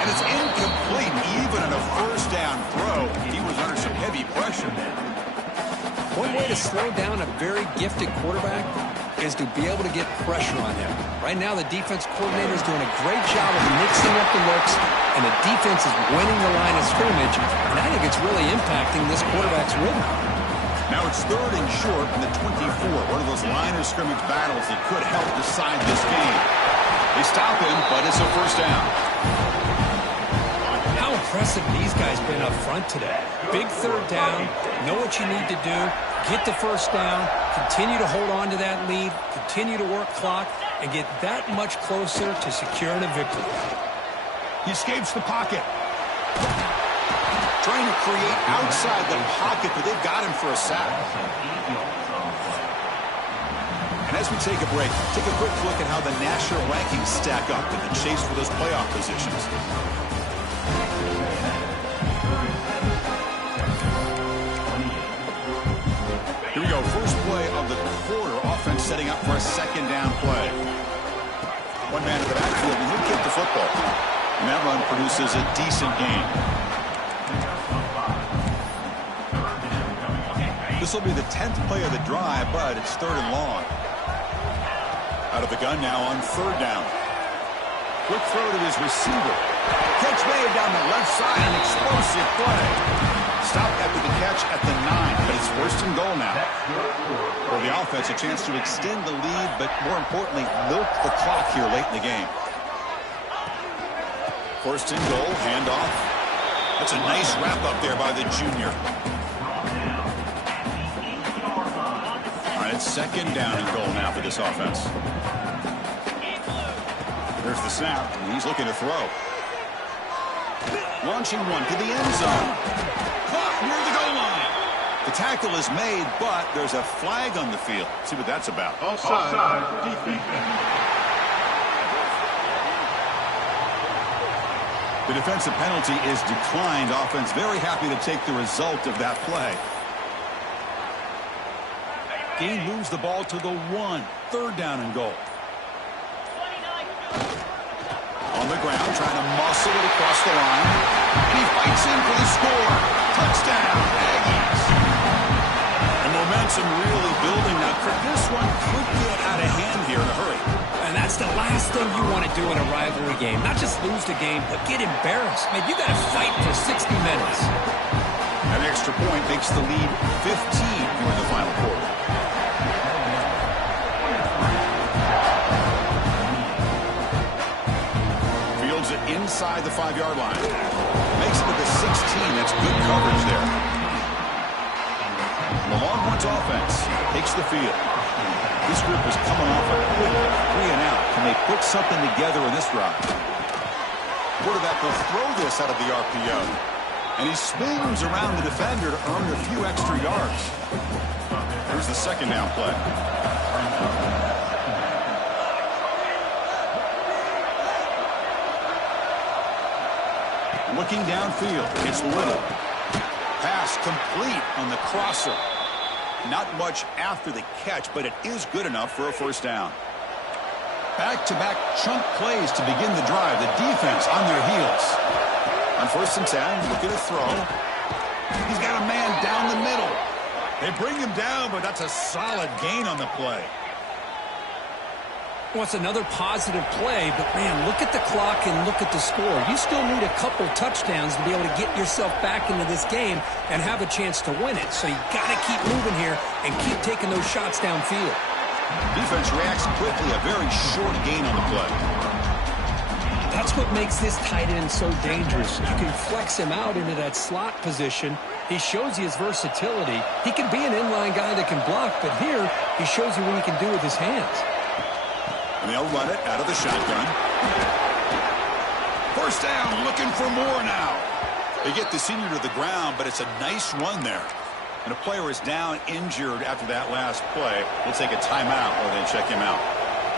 And it's incomplete even on a 1st down throw. He was under some heavy pressure. One way to slow down a very gifted quarterback is to be able to get pressure on him. Right now, the defense coordinator is doing a great job of mixing up the looks, and the defense is winning the line of scrimmage, and I think it's really impacting this quarterback's rhythm. Now it's 3rd and short from the 24. One of those line of scrimmage battles that could help decide this game. They stop him, but it's a first down. How impressive these guys been up front today. Big 3rd down, know what you need to do, get the first down, continue to hold on to that lead, continue to work clock, and get that much closer to securing a victory. He escapes the pocket. Trying to create outside the pocket, but they've got him for a sack. And as we take a break, take a quick look at how the national rankings stack up in the chase for those playoff positions. Here we go, first play of the quarter. Offense setting up for a 2nd down play. One man in the backfield, and he'll get the football. And that run produces a decent gain. This will be the 10th play of the drive, but it's 3rd and long. Out of the gun now on 3rd down. Quick throw to his receiver. Catch made down the left side, an explosive play. Stopped after the catch at the 9, but it's 1st and goal now. For the offense, a chance to extend the lead, but more importantly, milk the clock here late in the game. 1st and goal, handoff. That's a nice wrap up there by the junior. It's 2nd down and goal now for this offense. There's the snap, and he's looking to throw. Launching one to the end zone. Caught near the goal line. The tackle is made, but there's a flag on the field. Let's see what that's about. Offside. Defense. The defensive penalty is declined. Offense very happy to take the result of that play. Gain moves the ball to the 1. 3rd down and goal. On the ground, trying to muscle it across the line. And he fights in for the score. Touchdown, Aggies. And momentum really building now. This one could get out of hand here in a hurry. And that's the last thing you want to do in a rivalry game. Not just lose the game, but get embarrassed. Man, you got to fight for 60 minutes. extra point makes the lead 15 here in the final quarter. Fields it inside the 5-yard line. Makes it to the 16. That's good coverage there. The Longhorns offense takes the field. This group is coming off a quick 3-and-out. Can they put something together in this drive? Quarterback will throw this out of the RPO. And he spins around the defender to earn a few extra yards. Here's the second down play. Looking downfield, it's Little. Pass complete on the crosser. Not much after the catch, but it is good enough for a first down. Back-to-back chunk plays to begin the drive. The defense on their heels. On 1st and 10, looking to throw. He's got a man down the middle. They bring him down, but that's a solid gain on the play. Well, it's another positive play, but, man, look at the clock and look at the score. You still need a couple touchdowns to be able to get yourself back into this game and have a chance to win it. So you got to keep moving here and keep taking those shots downfield. Defense reacts quickly. A very short gain on the play. That's what makes this tight end so dangerous. You can flex him out into that slot position. He shows you his versatility. He can be an inline guy that can block, but here he shows you what he can do with his hands. And they'll run it out of the shotgun. First down, looking for more now. They get the senior to the ground, but it's a nice run there. And a player is down injured after that last play. We'll take a timeout while they check him out.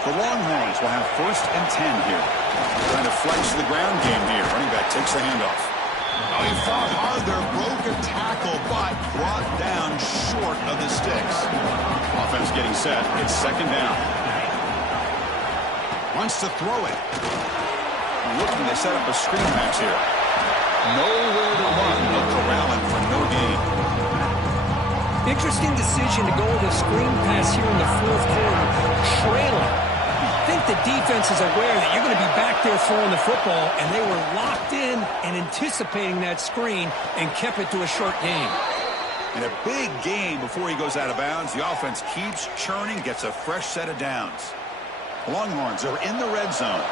The Longhorns will have 1st and 10 here. Trying to flex the ground game here. Running back takes the handoff. Oh, he fought hard there, broke a tackle, but brought down short of the sticks. Offense getting set. It's 2nd down. Wants to throw it. Looking to set up a screen pass here. Nowhere to run. No corralling for no gain. Interesting decision to go with a screen pass here in the 4th quarter, trailing. I think the defense is aware that you're going to be back there throwing the football, and they were locked in and anticipating that screen and kept it to a short game. And a big gain before he goes out of bounds. The offense keeps churning, gets a fresh set of downs. The Longhorns are in the red zone.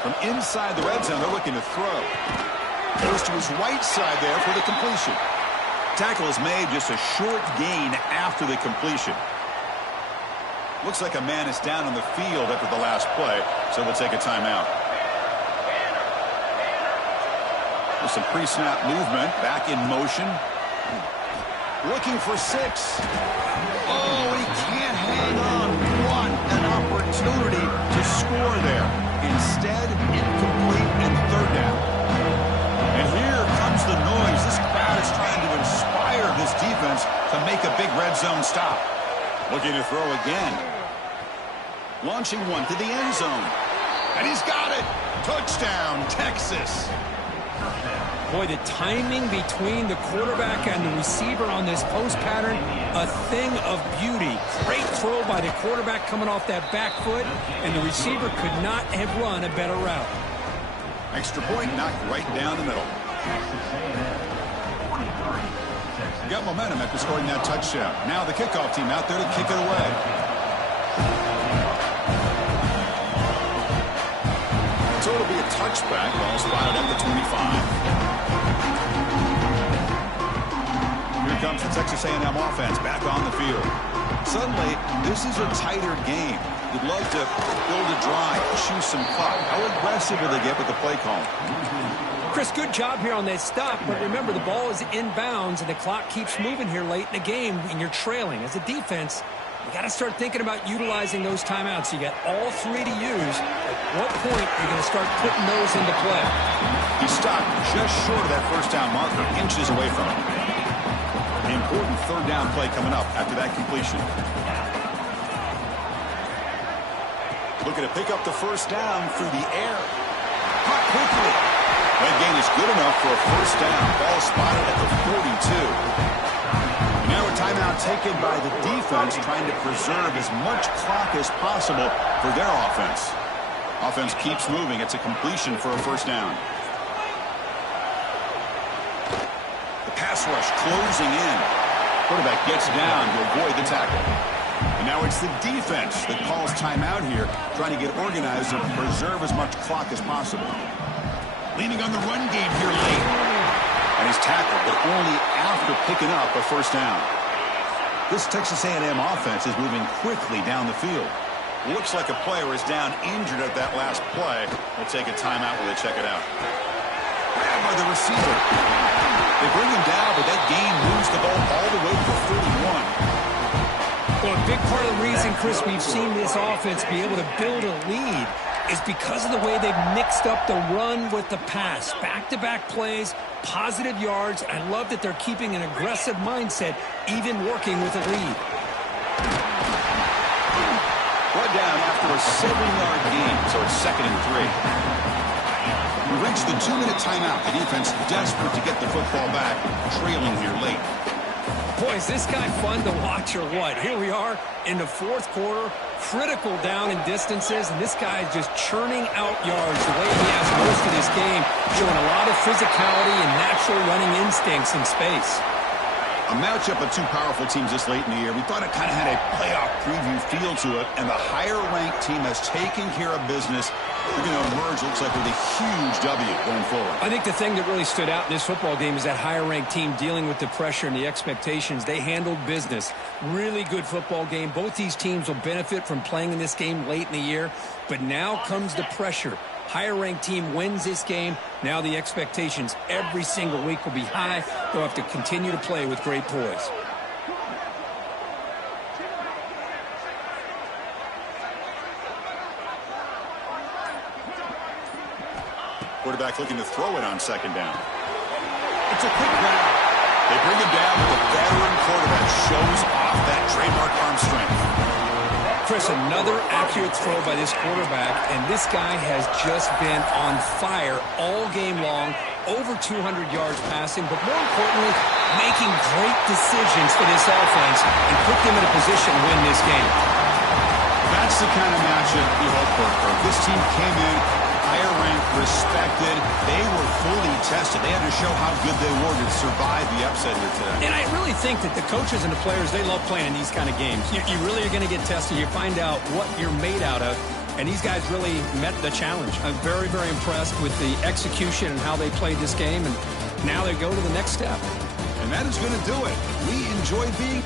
From inside the red zone, they're looking to throw. Goes to his right side there for the completion. Tackle is made, just a short gain after the completion. Looks like a man is down on the field after the last play, so we'll take a timeout. With some pre-snap movement, back in motion. Looking for 6. Oh, he can't hang on. What an opportunity to score there. Instead, incomplete and 3rd down. And here comes the noise. This crowd is trying to inspire this defense to make a big red zone stop. Looking to throw again. Launching one to the end zone. And he's got it. Touchdown, Texas. Boy, the timing between the quarterback and the receiver on this post pattern, a thing of beauty. Great throw by the quarterback coming off that back foot, and the receiver could not have run a better route. Extra point knocked right down the middle. Got momentum after scoring that touchdown. Now the kickoff team out there to kick it away. So it'll be a touchback. Ball spotted at the 25. Here comes the Texas A&M offense back on the field. Suddenly, this is a tighter game. You'd love to build a drive, choose some clock. How aggressive will they get with the play call? Chris, good job here on that stop, but remember, the ball is inbounds, and the clock keeps moving here late in the game, and you're trailing. As a defense, you got to start thinking about utilizing those timeouts. You got all 3 to use. At what point are you going to start putting those into play? He stopped just short of that first down marker, inches away from it. The important 3rd down play coming up after that completion. Looking to pick up the first down through the air. Caught quickly. That gain is good enough for a first down. Ball spotted at the 42. Now a timeout taken by the defense, trying to preserve as much clock as possible for their offense. Offense keeps moving. It's a completion for a first down. The pass rush closing in. Quarterback gets down to avoid the tackle. And now it's the defense that calls timeout here, trying to get organized and preserve as much clock as possible. Leaning on the run game here late. And he's tackled, but only after picking up a first down. This Texas A&M offense is moving quickly down the field. Looks like a player is down injured at that last play. We'll take a timeout while they check it out. Grabbed by the receiver. They bring him down, but that gain moves the ball all the way to 31. Well, a big part of the reason, Chris, we've seen this offense be able to build a lead is because of the way they've mixed up the run with the pass. Back-to-back plays, positive yards. I love that they're keeping an aggressive mindset, even working with a lead. Brought down after a 7-yard gain, so it's 2nd and 3. We reached the 2-minute timeout. The defense desperate to get the football back, trailing here late. Boy, is this guy fun to watch or what? Here we are in the 4th quarter, critical down in distances, and this guy is just churning out yards the way he has most of this game, showing a lot of physicality and natural running instincts in space. A matchup of two powerful teams this late in the year. We thought it kind of had a playoff preview feel to it, and the higher-ranked team has taken care of business. They're going to emerge, looks like, with a huge W going forward. I think the thing that really stood out in this football game is that higher-ranked team dealing with the pressure and the expectations. They handled business. Really good football game. Both these teams will benefit from playing in this game late in the year, but now comes the pressure. Higher-ranked team wins this game. Now the expectations every single week will be high. They'll have to continue to play with great poise. Quarterback looking to throw it on 2nd down. It's a quick grab. They bring him down, but the veteran quarterback shows off that trademark arm strength. Chris, another accurate throw by this quarterback, and this guy has just been on fire all game long, over 200 yards passing, but more importantly, making great decisions for this offense and put them in a position to win this game. That's the kind of matchup you hope for. This team came in higher ranked, respected. They were fully tested. They had to show how good they were to survive the upset here today. And I really think that the coaches and the players, they love playing in these kind of games. You really are going to get tested. You find out what you're made out of. And these guys really met the challenge. I'm very, very impressed with the execution and how they played this game. And now they go to the next step. And that is going to do it. We enjoyed being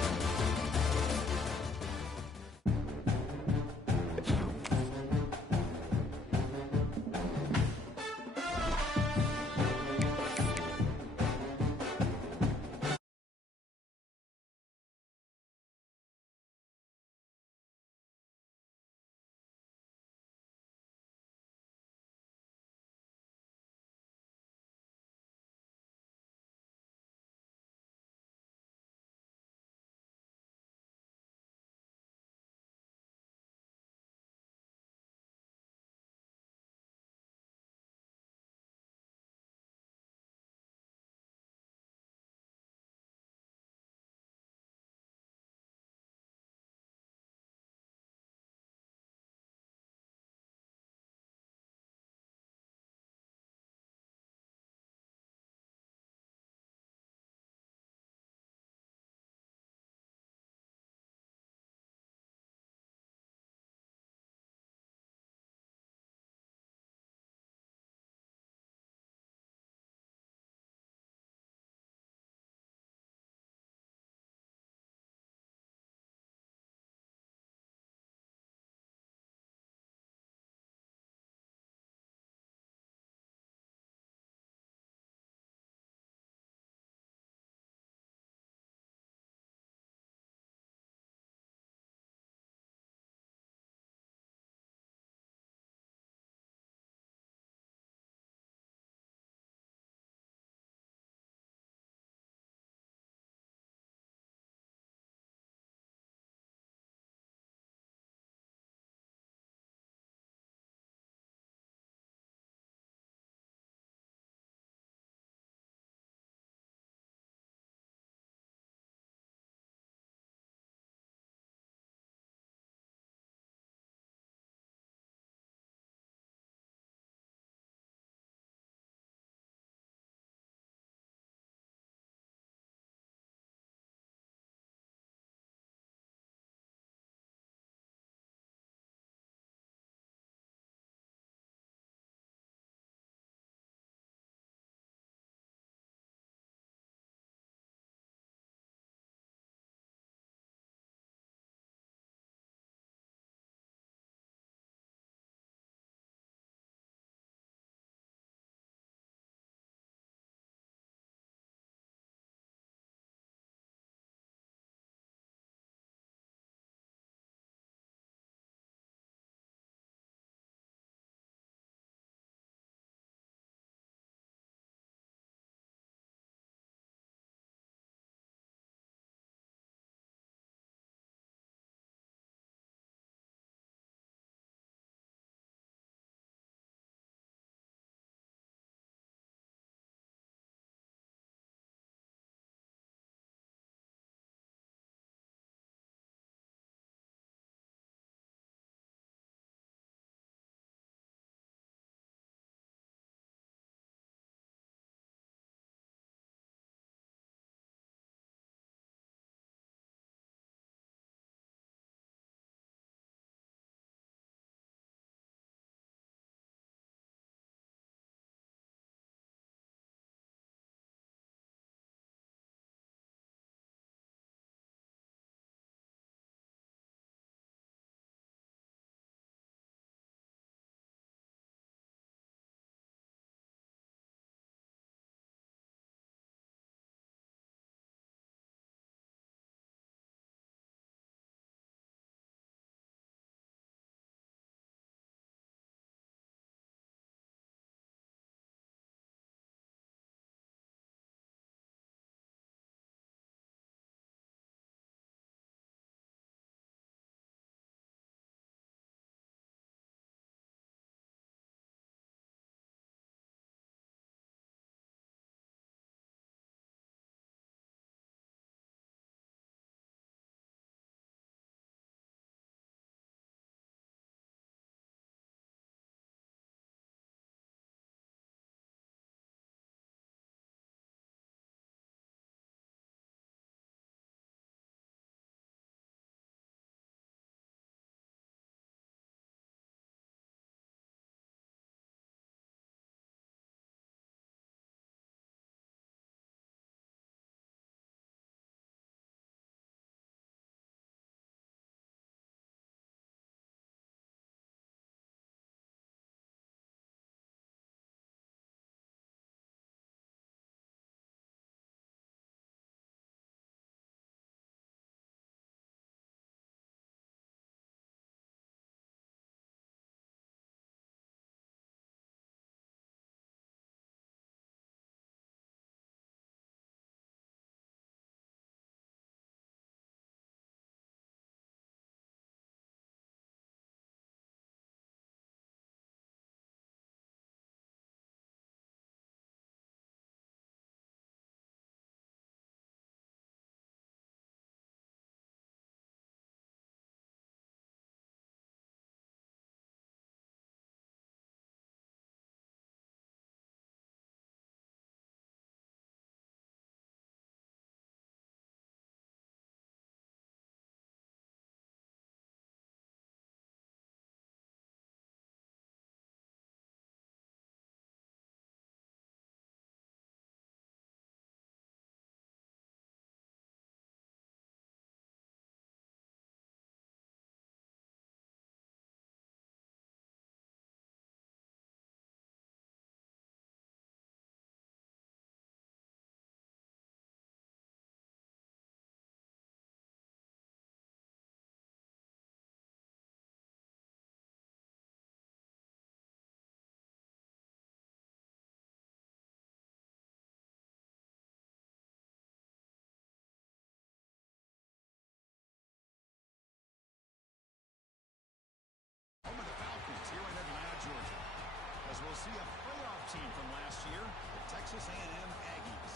see a playoff team from last year, the Texas A&M Aggies,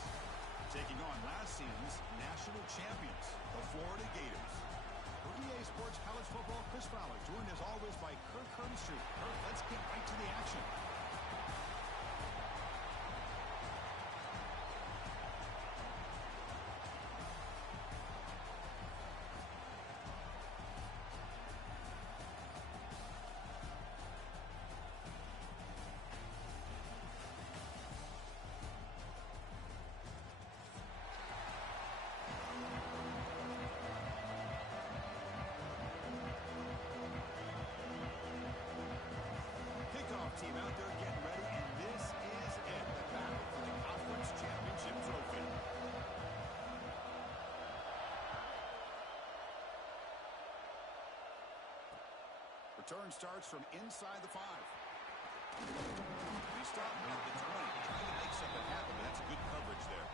taking on last season's national champions, the Florida Gators. For EA Sports College Football, Chris Fowler, joined as always by Kirk Herbstreit. Kirk, let's get right to the action. Team out there getting ready, and this is it, the battle for the conference championship trophy. Return starts from inside the 5. He stopped at the 20, trying to make something happen, but that's good coverage there.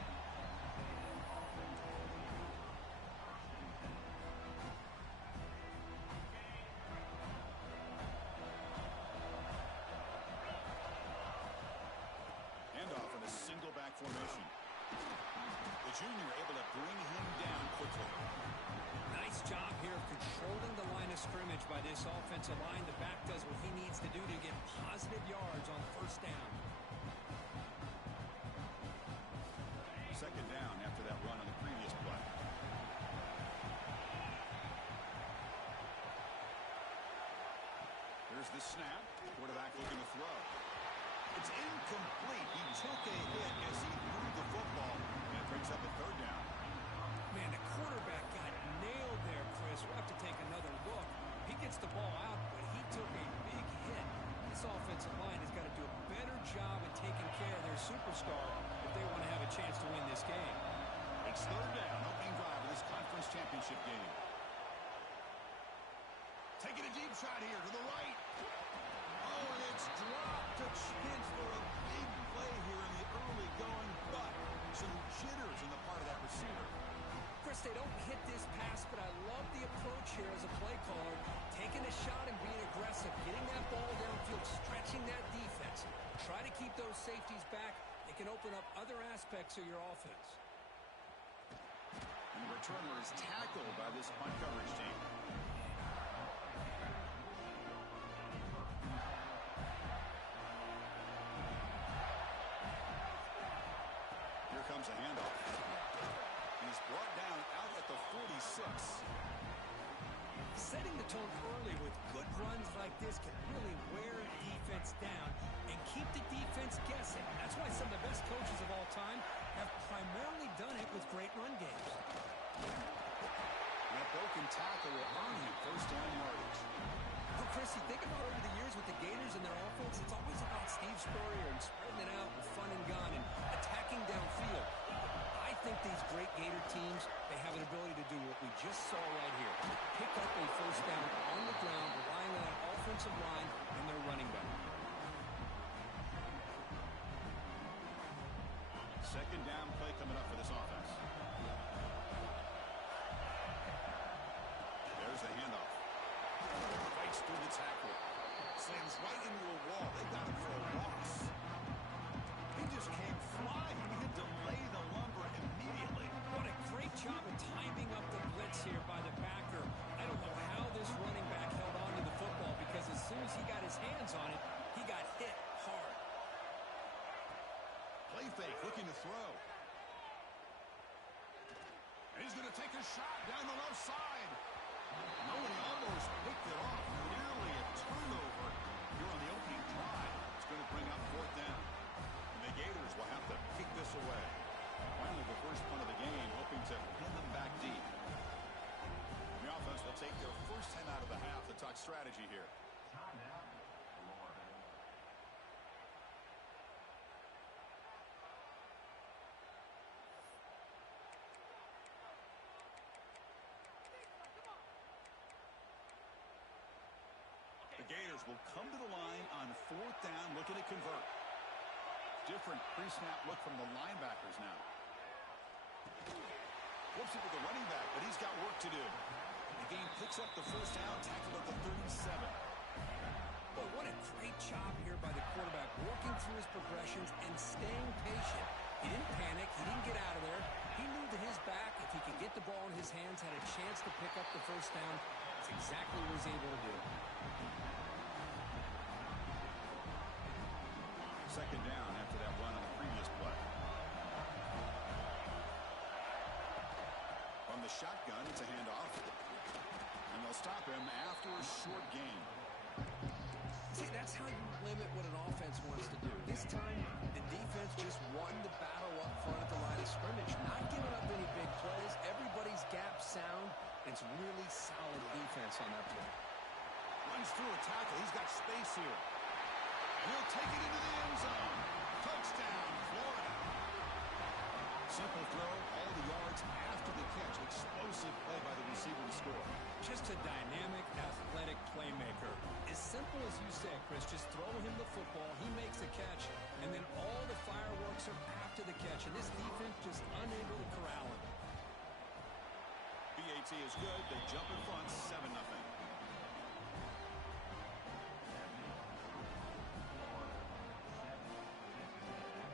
Single back formation. The junior able to bring him down quickly. Nice job here of controlling the line of scrimmage by this offensive line. The back does what he needs to do to get positive yards on first down. Second down after that run on the previous play. Here's the snap. Quarterback looking to throw. It's incomplete. He took a hit as he threw the football, and it brings up a third down. Man, the quarterback got nailed there, Chris. We'll have to take another look. He gets the ball out, but he took a big hit. This offensive line has got to do a better job of taking care of their superstar if they want to have a chance to win this game. It's third down, opening drive of this conference championship game. Taking a deep shot here to the right. Oh, and it's dropped to chance for a big play here in the early going, but some jitters in the part of that receiver. Chris, they don't hit this pass, but I love the approach here as a play caller. Taking a shot and being aggressive, getting that ball downfield, stretching that defense. Try to keep those safeties back. It can open up other aspects of your offense. And the returner is tackled by this punt coverage team. Comes a handoff. He's brought down out at the 46. Setting the tone early with good runs like this can really wear a defense down and keep the defense guessing. That's why some of the best coaches of all time have primarily done it with great run games. That broken tackle will earn him first down yardage. Well, Chris, you think about over the years with the Gators and their offense, it's always about Steve Spurrier and spreading it out with fun and gun and attacking downfield. I think these great Gator teams, they have an ability to do what we just saw right here. Pick up a first down on the ground, relying on that offensive line and their running back. Second down play coming up for this offense. There's the handoff. Fights through the tackle. Slams right into a wall. They got him for a loss. He just came flying. He had to lay the lumber immediately. What a great job of timing up the blitz here by the backer. I don't know how this running back held on to the football because as soon as he got his hands on it, he got hit hard. Play fake, looking to throw. And he's going to take a shot down the left side. No, and he almost picked it off. Nearly a turnover here on the opening drive. It's going to bring up fourth down. And the Gators will have to kick this away. Finally, the first punt of the game, hoping to pin them back deep. The offense will take their first 10 out of the half to talk strategy here. The Gators will come to the line on fourth down, looking to convert. Different pre-snap look from the linebackers now. Flips it to the running back, but he's got work to do. The game picks up the first down, tackled at the 37. Boy, what a great job here by the quarterback, working through his progressions and staying patient. He didn't panic. He didn't get out of there. He knew that his back, if he could get the ball in his hands, had a chance to pick up the first down. That's exactly what he was able to do. Second down after that run on the previous play. From the shotgun, it's a handoff. And they'll stop him after a short gain. See, that's how you limit what an offense wants to do. This time, the defense just won the battle up front at the line of scrimmage. Not giving up any big plays. Everybody's gap sound. It's really solid defense on that play. Runs through a tackle. He's got space here. He'll take it into the end zone. Touchdown, Florida. Simple throw, all the yards after the catch. Explosive play by the receiver to score. Just a dynamic, athletic playmaker. As simple as you said, Chris, just throw him the football, he makes a catch, and then all the fireworks are after the catch, and this defense just unable to corral him. BAT is good. They jump in front, 7-0.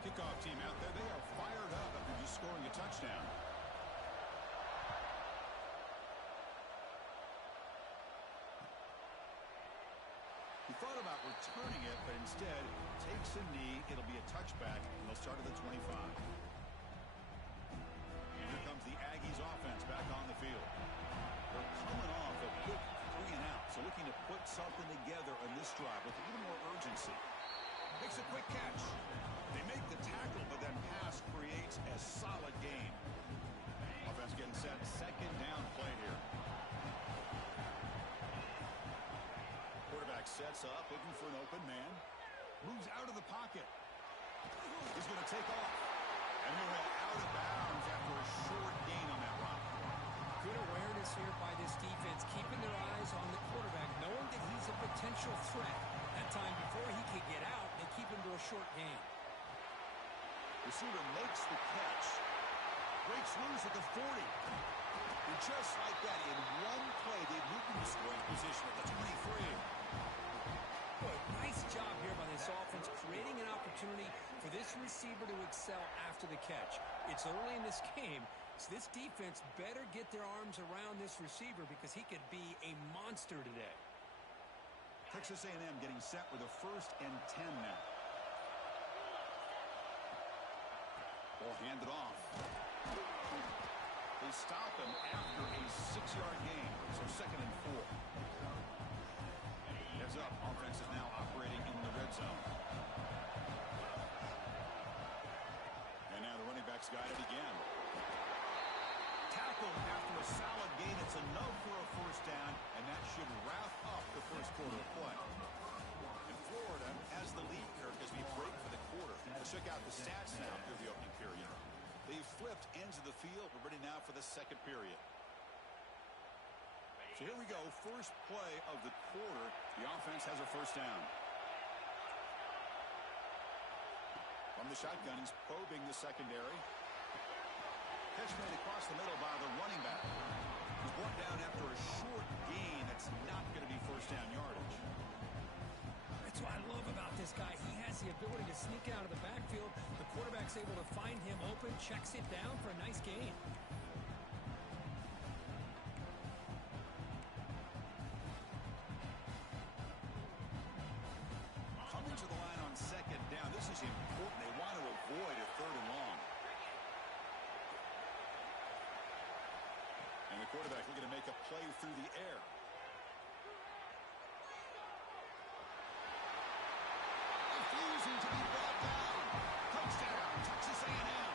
Kickoff team out there. They are fired up after just scoring a touchdown. He thought about returning it, but instead takes a knee. It'll be a touchback, and they'll start at the 25. Here comes the Aggies offense back on the field. They're coming off a quick 3 and out, so looking to put something together on this drive with a little more urgency. Makes a quick catch. They make the tackle, but then pass creates a solid gain. Offense getting set. Second down play here. Quarterback sets up, looking for an open man. Moves out of the pocket. He's going to take off. And they're out of bounds after a short gain on that run. Good awareness here by this defense, keeping their eyes on the quarterback, knowing that he's a potential threat. That time before he could get out, they keep him to a short gain. Receiver makes the catch. Breaks loose at the 40. And just like that, in one play, they moved into scoring position at the 23. Boy, nice job here by this offense, creating an opportunity for this receiver to excel after the catch. It's early in this game, so this defense better get their arms around this receiver because he could be a monster today. Texas A&M getting set with a 1st and 10 now. Ball handed off. They stop him after a 6-yard gain, so 2nd and 4. Heads up, offense is now operating in the red zone. And now the running backs got it again. Tackled after a solid gain. It's enough for a 1st down, and that should wrap up the first quarter of play. And Florida has the lead here as we break for the quarter. Let's check out the stats now through the opening period. They've flipped ends of the field. We're ready now for the second period. So here we go, first play of the quarter. The offense has a 1st down. From the shotgun, he's probing the secondary. Catch made across the middle by the running back. He's brought down after a short gain. That's not going to be 1st down yardage. That's what I love about this guy. He has the ability to sneak out of the backfield. The quarterback's able to find him open, checks it down for a nice gain. Coming to the line on 2nd down. This is important. They want to avoid a 3rd and long. And the quarterback looking to make a play through the air. Refusing to be brought down. Touchdown, Texas A&M.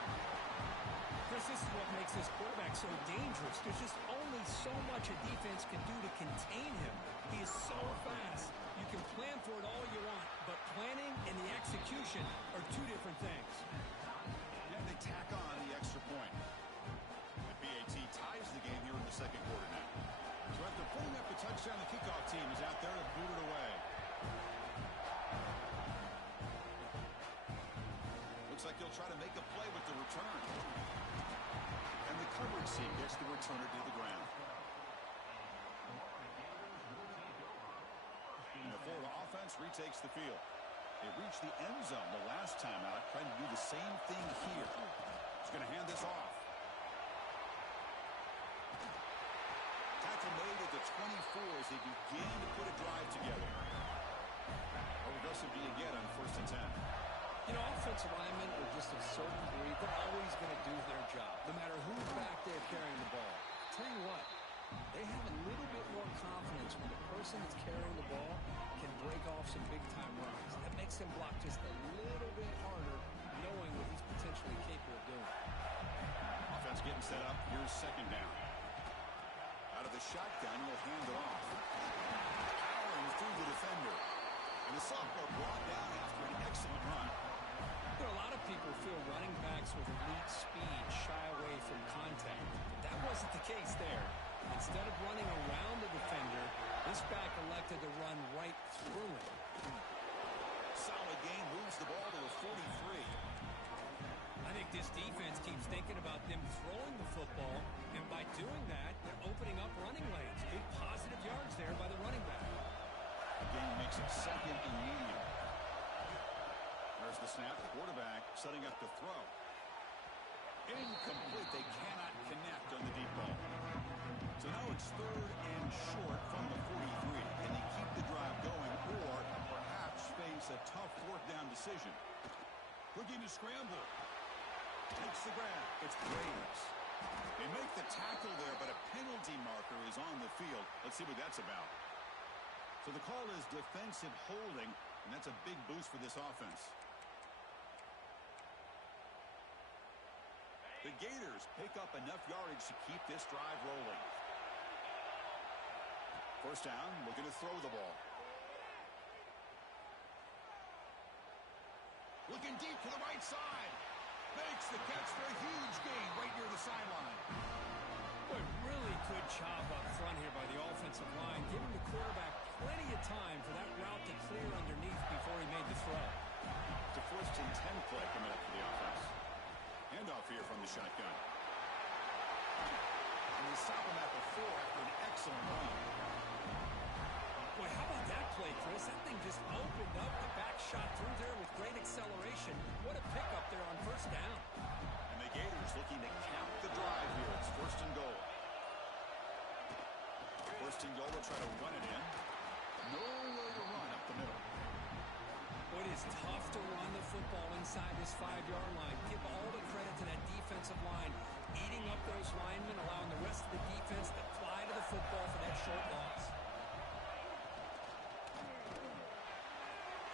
Chris, this is what makes this quarterback so dangerous. There's just only so much a defense can do to contain him. He is so fast. You can plan for it all you want, but planning and the execution are 2 different things. Yeah, they tack on the extra point. The BAT ties the game here in the second quarter now. So after putting up the touchdown, the kickoff team is out there to boot it away. Looks like he'll try to make a play with the return. And the coverage team gets the returner to the ground. And the Florida offense takes the field. They reached the end zone the last time out, trying to do the same thing here. He's going to hand this off. Tackle made at the 24 as they begin to put a drive together. How aggressive do you get on 1st and 10? You know, offensive linemen are just a certain breed. They're always going to do their job, no matter who's back there carrying the ball. I'll tell you what, they have a little bit more confidence when the person that's carrying the ball can break off some big-time runs. That makes them block just a little bit harder, knowing what he's potentially capable of doing. Offense getting set up. Here's 2nd down. Out of the shotgun, he'll hand it off. Powering through the defender. And the sophomore brought down after an excellent run. You know, a lot of people feel running backs with elite speed shy away from contact. But that wasn't the case there. Instead of running around the defender, this back elected to run right through him. Solid gain, moves the ball to the 43. I think this defense keeps thinking about them throwing the football, and by doing that, they're opening up running lanes. Good positive yards there by the running back. The game makes it 2nd and medium. There's the snap. Quarterback setting up to throw. Incomplete. They cannot connect on the deep ball. So now it's 3rd and short from the 43. Can they keep the drive going or perhaps face a tough 4th down decision? Looking to scramble. Takes the grab. It's Graves. They make the tackle there, but a penalty marker is on the field. Let's see what that's about. So the call is defensive holding, and that's a big boost for this offense. The Gators pick up enough yardage to keep this drive rolling. 1st down, looking to throw the ball. Looking deep to the right side. Makes the catch for a huge gain right near the sideline. Boy, really good job up front here by the offensive line, giving the quarterback plenty of time for that route to clear underneath before he made the throw. It's a 1st and 10 play coming up for the offense. Handoff here from the shotgun. And they stop him at the 4 after an excellent run. Boy, how about that play, Chris? That thing just opened up. The back shot through there with great acceleration. What a pickup there on 1st down. And the Gators looking to cap the drive here. It's 1st and goal. 1st and goal, they'll try to run it in. Nowhere to run up the middle. Boy, it is tough to run the football inside this 5-yard line. Give all the credit to that defensive line, eating up those linemen, allowing the rest of the defense to fly to the football for that short loss.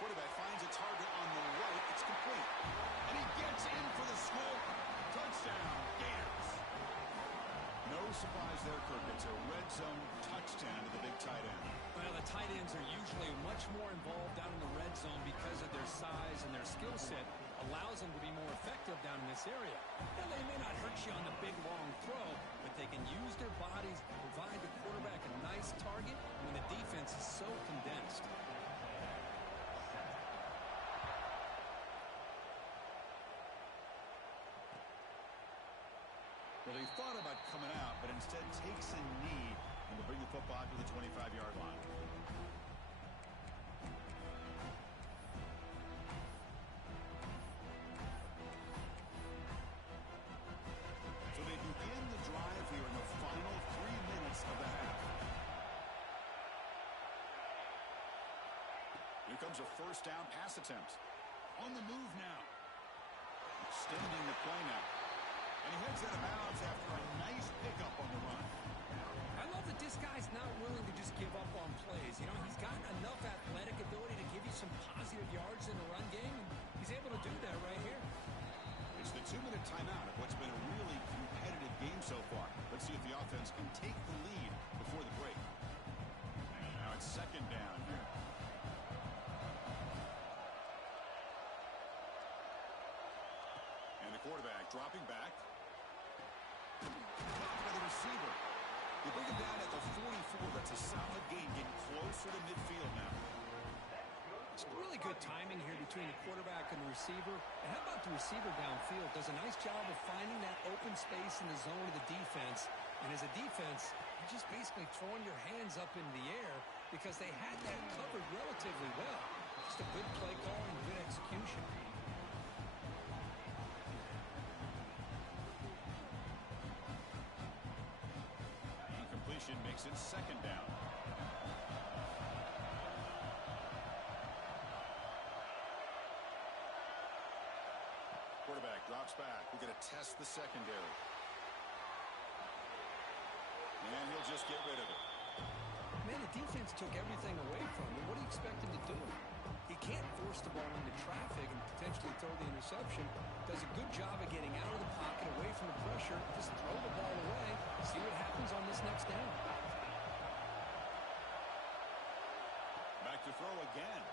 Quarterback finds a target on the right. It's complete. And he gets in for the score. Touchdown, Gators. No surprise there, Kirk. It's a red zone touchdown to the big tight end. Well, the tight ends are usually much more involved down in the red zone because of their size and their skill set allows them to be more effective down in this area. Now, they may not hurt you on the big, long throw, but they can use their bodies to provide the quarterback a nice target when the defense is so condensed. Well, he thought about coming out, but instead takes a knee and will bring the football to the 25-yard line. So they begin the drive here in the final 3 minutes of the half. Here comes a 1st down pass attempt. On the move now. Extending the play now. And he heads out of bounds after a nice pickup on the run. I love that this guy's not willing to just give up on plays. You know, he's got enough athletic ability to give you some positive yards in the run game, and he's able to do that right here. It's the 2-minute timeout of what's been a really competitive game so far. Let's see if the offense can take the lead before the break. Now it's 2nd down here. And the quarterback dropping back. Blocked by the receiver. They bring him down at the 44. That's a solid gain, getting closer to midfield now. It's really good timing here between the quarterback and the receiver. And how about the receiver downfield? Does a nice job of finding that open space in the zone of the defense. And as a defense, you're just basically throwing your hands up in the air because they had that covered relatively well. Just a good play call and good execution. Incompletion makes it second down. Quarterback drops back. We're going to test the secondary. And he'll just get rid of it. Man, the defense took everything away from him. What do you expect him to do? He can't force the ball into traffic and potentially throw the interception. Does a good job of getting out of the pocket, away from the pressure. Just throw the ball away. See what happens on this next down. Back to throw again.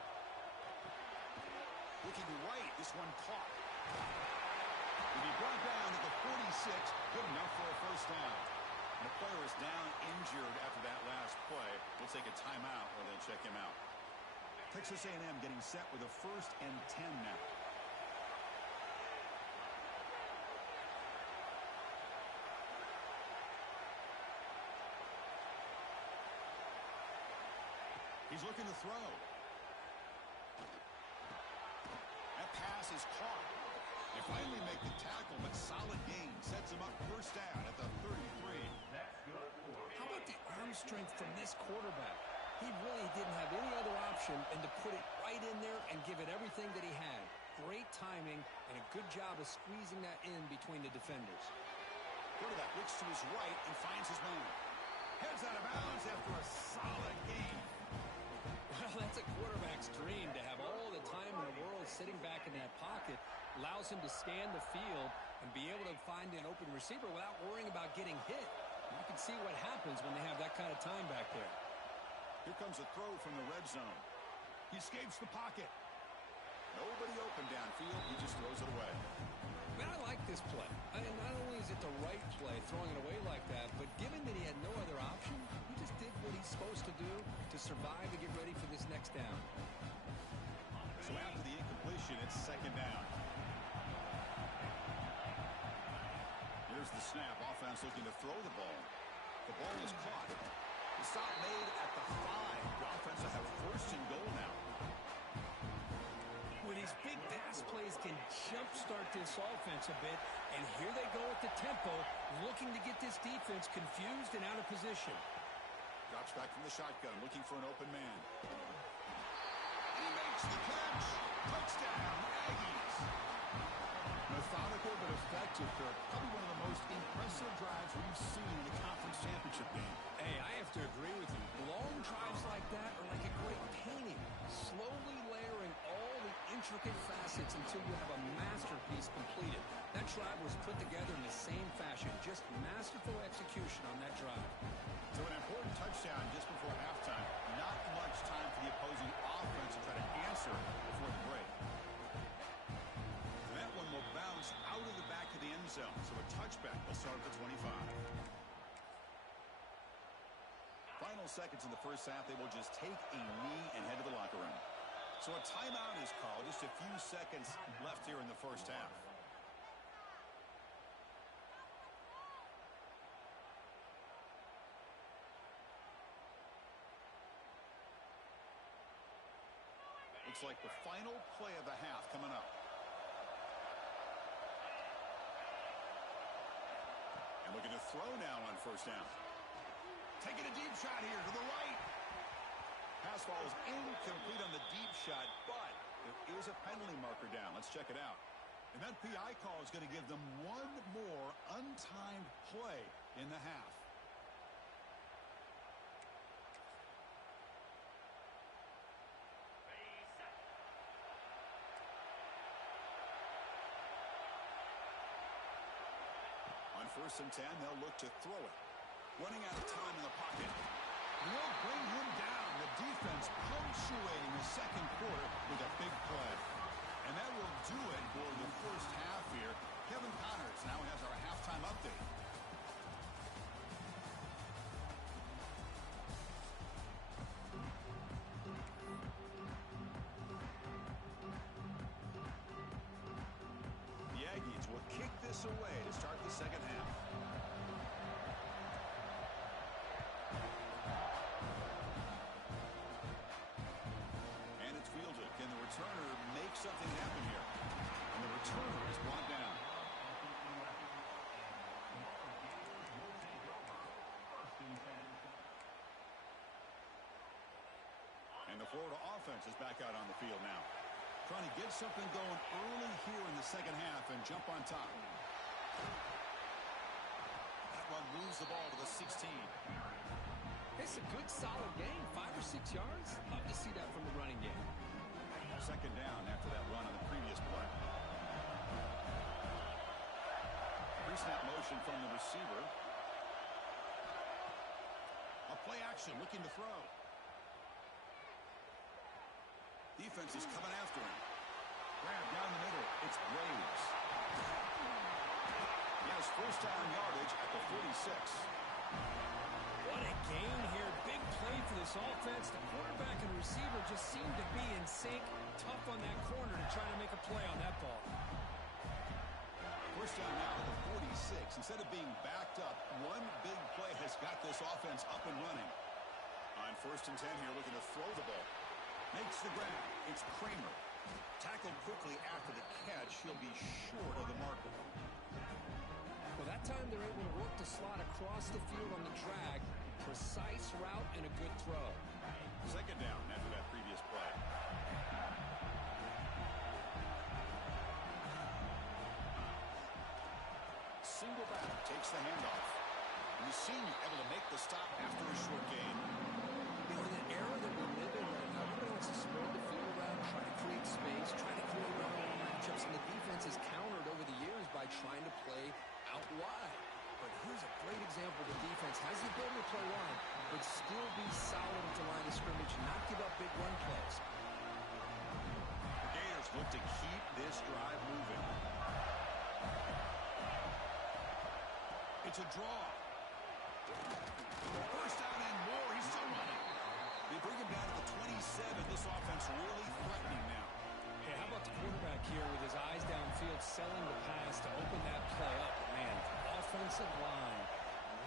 Looking right. This one caught. And he brought down at the 46. Good enough for a first down. And the player is down injured after that last play. We'll take a timeout while they check him out. Texas A&M getting set with a 1st and 10 now. He's looking to throw. That pass is caught. They finally make the tackle, but solid gain sets him up first down at the 33. How about the arm strength from this quarterback? He really didn't have any other option than to put it right in there and give it everything that he had. Great timing and a good job of squeezing that in between the defenders. Quarterback looks to his right and finds his man. Heads out of bounds after a solid gain. Well, that's a quarterback's dream to have all the time in the world sitting back in that pocket. Allows him to scan the field and be able to find an open receiver without worrying about getting hit. You can see what happens when they have that kind of time back there. Here comes a throw from the red zone. He escapes the pocket. Nobody open downfield. He just throws it away. Man, I like this play. Not only is it the right play, throwing it away like that, but given that he had no other option, he just did what he's supposed to do to survive and get ready for this next down. So after the incompletion, it's second down. Here's the snap. Offense looking to throw the ball. The ball is caught. The stop made at the 5. The offense will have 1st and goal now. Well, these big pass plays can jumpstart this offense a bit, and here they go at the tempo, looking to get this defense confused and out of position. Drops back from the shotgun, looking for an open man. And he makes the catch. Touchdown, Aggies. Methodical but effective, Kirk. Probably one of the most impressive drives we've seen in the conference championship game. Hey, I have to agree with you. Long drives like that are like a great painting, slowly layering all the intricate facets until you have a masterpiece completed. That drive was put together in the same fashion, just masterful execution on that drive. So an important touchdown just before halftime. Not much time for the opposing offense to try to answer before the break. And that one will bounce out of the back of the end zone. So a touchback will start at the 25. Final seconds in the first half, they will just take a knee and head to the locker room. So a timeout is called. Just a few seconds left here in the first half. Looks like the final play of the half coming up. And looking to throw now on first down. Taking a deep shot here to the right. Pass falls incomplete on the deep shot, but there is a penalty marker down. Let's check it out. And that PI call is going to give them one more untimed play in the half. On 1st and 10, they'll look to throw it. Running out of time in the pocket. They'll bring him down. The defense punctuating the second quarter with a big play. And that will do it for the first half here. Kevin Connors now has our halftime update. The Aggies will kick this away to start the second half. the Florida offense is back out on the field now. Trying to get something going early here in the second half and jump on top. That one moves the ball to the 16. It's a good, solid game. 5 or 6 yards. Love to see that from the running game. Second down after that run on the previous play. Pre-snap motion from the receiver. A play action looking to throw. Defense is coming after him. Grab down the middle. It's Graves. He has first down yardage at the 46. What a gain here. Big play for this offense. The quarterback and receiver just seem to be in sync. Tough on that corner to try to make a play on that ball. First down now to the 46. Instead of being backed up, one big play has got this offense up and running. On 1st and 10 here, looking to throw the ball. Makes the grab. It's Kramer. Tackled quickly after the catch. He'll be short of the marker. Well, that time they're able to work the slot across the field on the drag. Precise route and a good throw. Second down after that previous play. Single back takes the handoff. And the senior able to make the stop after a short gain. You know, in an era that we live in right now, everybody wants to spread the field around, try to create space, try to create one-on-one matchups, and the defense has countered over the years by trying to play out wide. But here's a great example. The defense has the ability to play wide, but still be solid at the line of scrimmage, not give up big run plays. The Gators look to keep this drive moving. It's a draw. First down and more. He's still running. They bring him down to the 27. This offense really threatening now. Hey, how about the quarterback here with his eyes downfield, selling the pass to open that play up? Man, offensive line,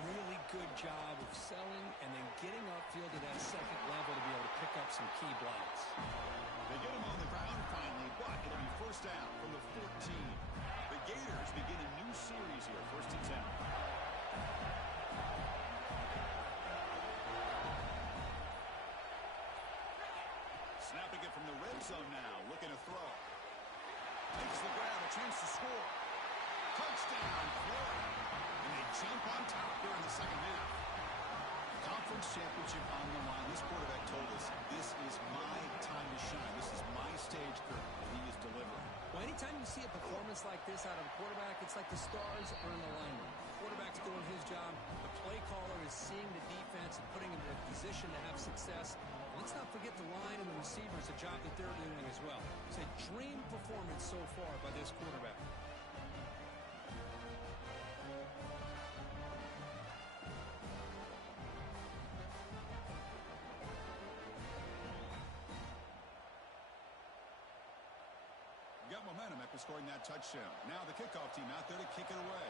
really good job of selling and then getting upfield to that second level to be able to pick up some key blocks. They get him on the ground finally, but it'll be first down from the 14. The Gators begin a new series here, 1st and 10. Snapping it from the red zone now, looking to throw. Makes the grab, a chance to score. Touchdown, Florida. And they jump on top here in the second half. Conference championship on the line. This quarterback told us, this is my time to shine. This is my stage curtain, and he is delivering. Well, anytime you see a performance like this out of a quarterback, it's like the stars are in alignment. The quarterback's doing his job. The play caller is seeing the defense and putting him in a position to have success. Let's not forget the line and the receivers, a job that they're doing as well. It's a dream performance so far by this quarterback. Got momentum after scoring that touchdown. Now the kickoff team out there to kick it away.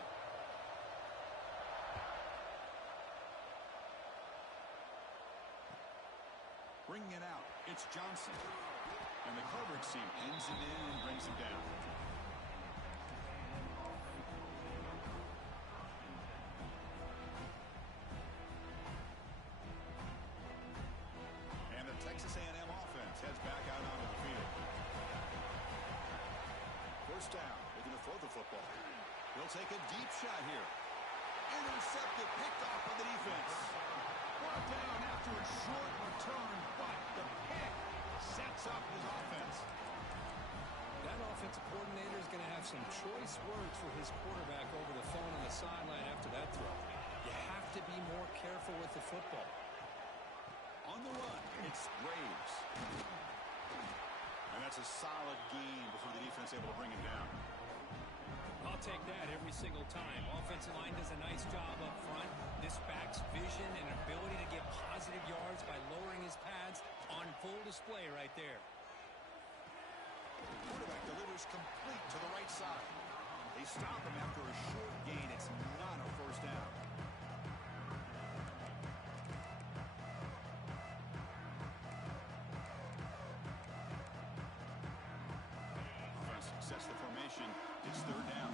Bringing it out, it's Johnson. And the coverage team ends it in and brings him down. And the Texas A&M offense heads back out onto the field. First down, looking to throw the football. He'll take a deep shot here. Intercepted, picked off by the defense. Brought down after a short return, but the pick sets up his offense. That offensive coordinator is going to have some choice words for his quarterback over the phone on the sideline after that throw. You have to be more careful with the football. On the run, it's Graves. And that's a solid gain before the defense able to bring him down. I'll take that every single time. Offensive line does a nice job up front. This back's vision and ability to get positive yards by lowering his pads on full display right there. The quarterback delivers complete to the right side. They stop him after a short gain. It's not a first down. Sets the formation. It's third down.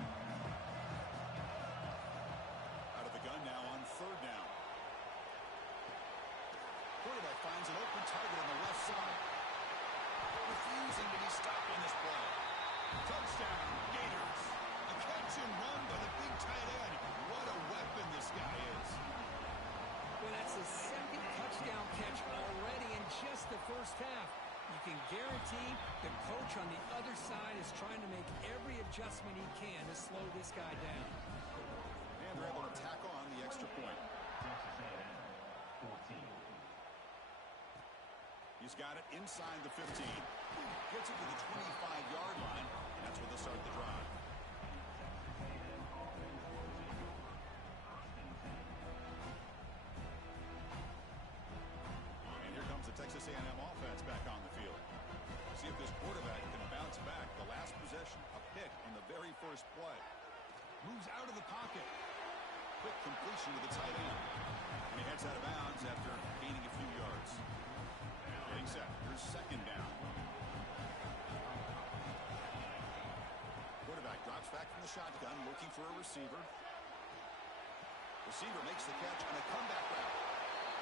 Out of the gun now on third down. Quarterback finds an open target on the left side. guarantee the coach on the other side is trying to make every adjustment he can to slow this guy down. And they're able to tack on the extra point. He's got it inside the 15. Gets it to the 25-yard line, and that's where they'll start the drive. And here comes the Texas A&M offense back on the field. See if this quarterback can bounce back. The last possession, a pick on the very first play. Moves out of the pocket. Quick completion to the tight end. And he heads out of bounds after gaining a few yards. Getting set. Here's second down. Quarterback drops back from the shotgun, looking for a receiver. Receiver makes the catch on a comeback route.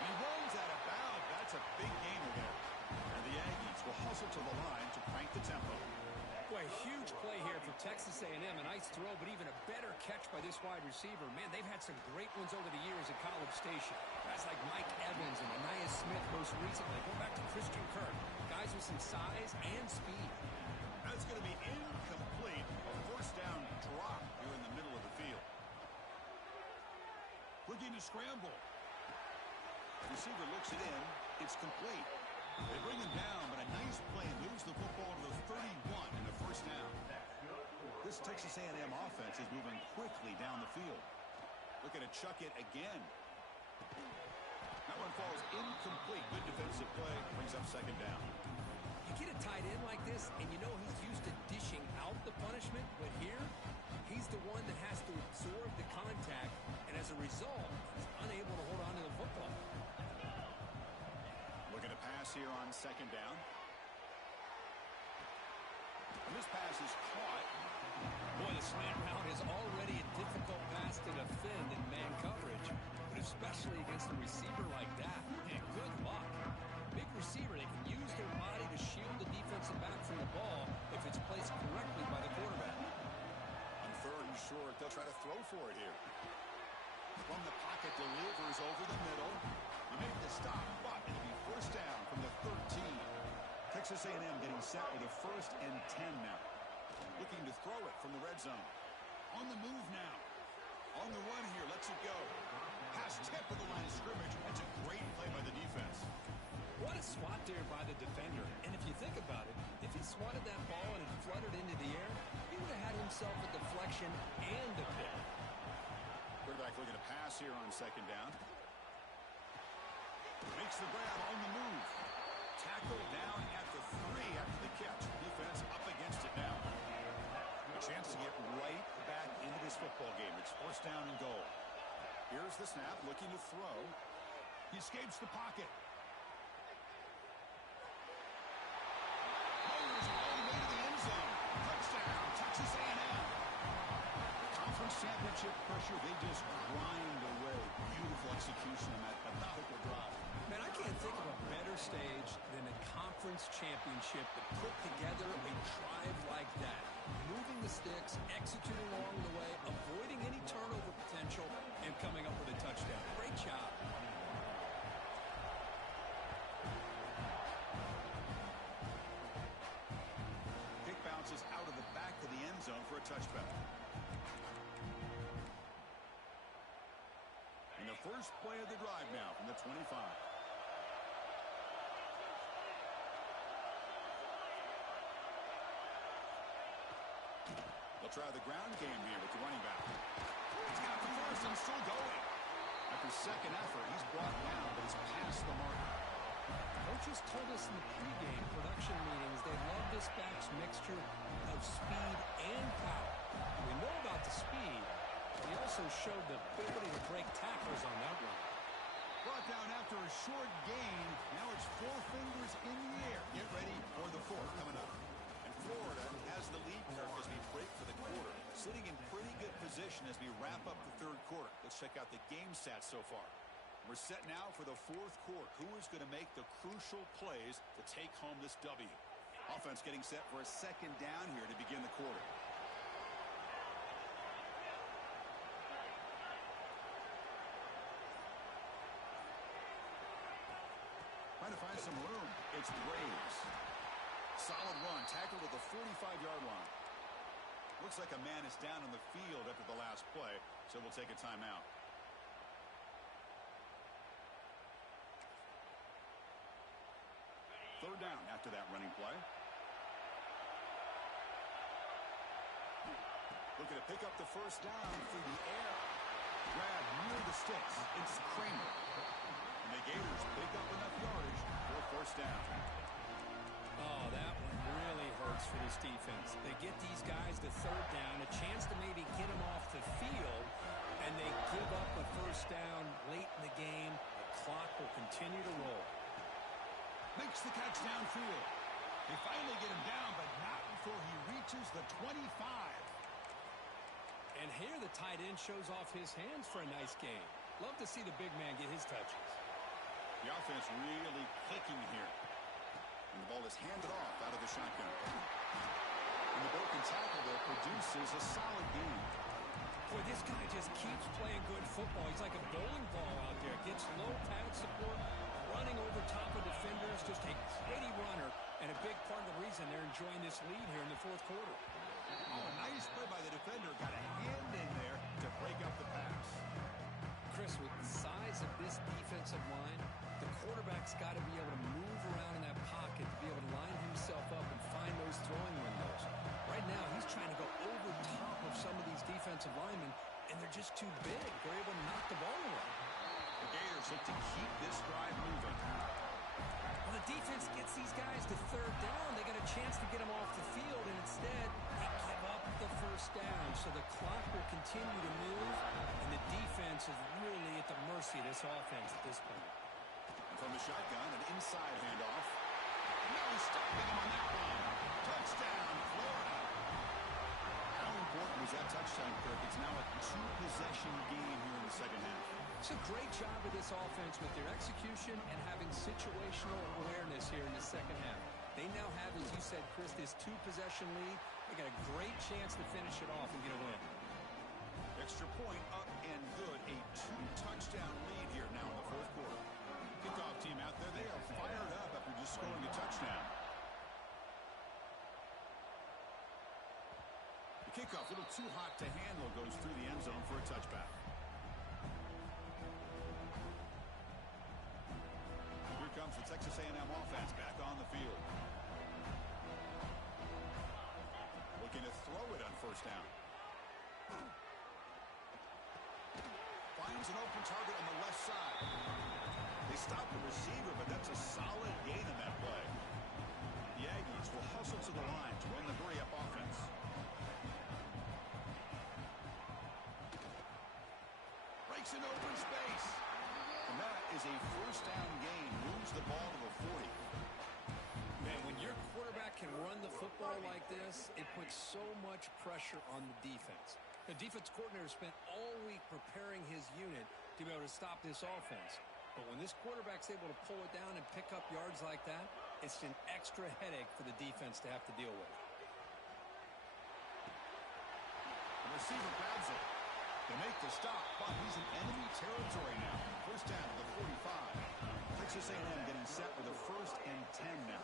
He runs out of bounds. That's a big gainer there. And the Aggies will hustle to the line to crank the tempo. Boy, huge play here for Texas A&M. A nice throw, but even a better catch by this wide receiver. Man, they've had some great ones over the years at College Station. Guys like Mike Evans and Anais Smith most recently. Go back to Christian Kirk. Guys with some size and speed. That's going to be incomplete. A first down drop here in the middle of the field. Looking to scramble. The receiver looks it in. It's complete. They bring him down, but a nice play moves the football to the 31 in the first down. This Texas A&M offense is moving quickly down the field. Looking to chuck it again. That one falls incomplete. Good defensive play. Brings up second down. You get a tight end like this, and you know he's used to dishing out the punishment, but here, he's the one that has to absorb the contact, and as a result, he's unable to hold on to the football. Looking to pass here on second down. And this pass is caught. Boy, the slant route is already a difficult pass to defend in man coverage, but especially against a receiver like that. And good luck. Big receiver, they can use their body to shield the defensive back from the ball if it's placed correctly by the quarterback. On third and short, they'll try to throw for it here. From the pocket, delivers over the middle. He made the stop, but it'll be first down from the 13. Texas A&M getting set with a 1st and 10 now. Looking to throw it from the red zone. On the move now. On the run here, lets it go. Pass tip of the line of scrimmage. That's a great play by the defense. What a swat there by the defender. And if you think about it, if he swatted that ball and it fluttered into the air, he would have had himself a deflection and a pick. Quarterback looking to pass here on second down. Makes the grab on the move. Tackle down at the 3 after the catch. Defense up against it now. A chance to get right back into this football game. It's first down and goal. Here's the snap, looking to throw. He escapes the pocket. Fires all the way to the end zone. Touchdown, Texas A&M. Conference championship pressure, they just grind away. Beautiful execution on that methodical drive. Man, I can't think of a better stage than a conference championship to put together a drive like that. Moving the sticks, executing along the way, avoiding any turnover potential, and coming up with a touchdown. Great job. Kick bounces out of the back of the end zone for a touchback. And the first play of the drive now from the 25. They'll try the ground game here with the running back. He's got the first and still going. After second effort, he's brought down, but he's past the marker. Coaches told us in the pregame production meetings they love this back's mixture of speed and power. We know about the speed. He also showed the ability to break tackles on that one. Brought down after a short gain. Now it's 4 fingers in the air. Get ready for the 4th coming up. And Florida has the lead, Kirk, as we break for the quarter. Sitting in pretty good position as we wrap up the 3rd quarter. Let's check out the game stats so far. We're set now for the 4th quarter. Who is going to make the crucial plays to take home this W? Offense getting set for a second down here to begin the quarter. Trying to find some room. It's Braves. Solid run, tackled at the 45-yard line. Looks like a man is down on the field after the last play, so we'll take a timeout. Third down after that running play. Looking to pick up the first down through the air. Grab near the sticks. It's Kramer. And the Gators pick up enough yardage for a first down. Oh, that one really hurts for this defense. They get these guys to third down, a chance to maybe get them off the field, and they give up a first down late in the game. The clock will continue to roll. Makes the catch downfield. They finally get him down, but not before he reaches the 25. And here the tight end shows off his hands for a nice game. Love to see the big man get his touches. The offense really clicking here. And the ball is handed off out of the shotgun. And the broken tackle there produces a solid game. Boy, this guy just keeps playing good football. He's like a bowling ball out there. Gets low pad support, running over top of defenders. Just a gritty runner, and a big part of the reason they're enjoying this lead here in the fourth quarter. Oh, a nice play by the defender. Got a hand in there to break up the pass. Chris, with the size of this defensive line, the quarterback's got to be able to move around in that pocket to be able to line himself up and find those throwing windows. Right now, he's trying to go over top of some of these defensive linemen, and they're just too big. They're able to knock the ball away. The Gators look to keep this drive moving. Well, the defense gets these guys to third down. They got a chance to get them off the field, and instead, they give up the first down. So the clock will continue to move, and the defense is really at the mercy of this offense at this point. And from the shotgun, an inside handoff. No stopping him on that one. Touchdown, Florida. How important was that touchdown, Kirk? It's now a two-possession game here in the second half. It's a great job of this offense with their execution and having situational awareness here in the second half. They now have, as you said, Chris, this two-possession lead. They got a great chance to finish it off and get a win. Extra point up and good. A two-touchdown lead here now in the fourth quarter. Kickoff team out there, they are fired up after just scoring a touchdown. The kickoff, a little too hot to handle, goes through the end zone for a touchback. Here comes the Texas A&M offense back on the field. Looking to throw it on first down. Finds an open target on the left side. They stop the receiver, but that's a solid gain in that play. The Aggies will hustle to the line to run the hurry-up offense. Breaks in open space. And that is a first down gain. Moves the ball to the 40. Man, when your quarterback can run the football like this, it puts so much pressure on the defense. The defense coordinator spent all week preparing his unit to be able to stop this offense. But when this quarterback's able to pull it down and pick up yards like that, it's an extra headache for the defense to have to deal with. The receiver grabs it. They make the stop, but he's in enemy territory now. First down to the 45. Texas A&M getting set with a 1st and 10 now.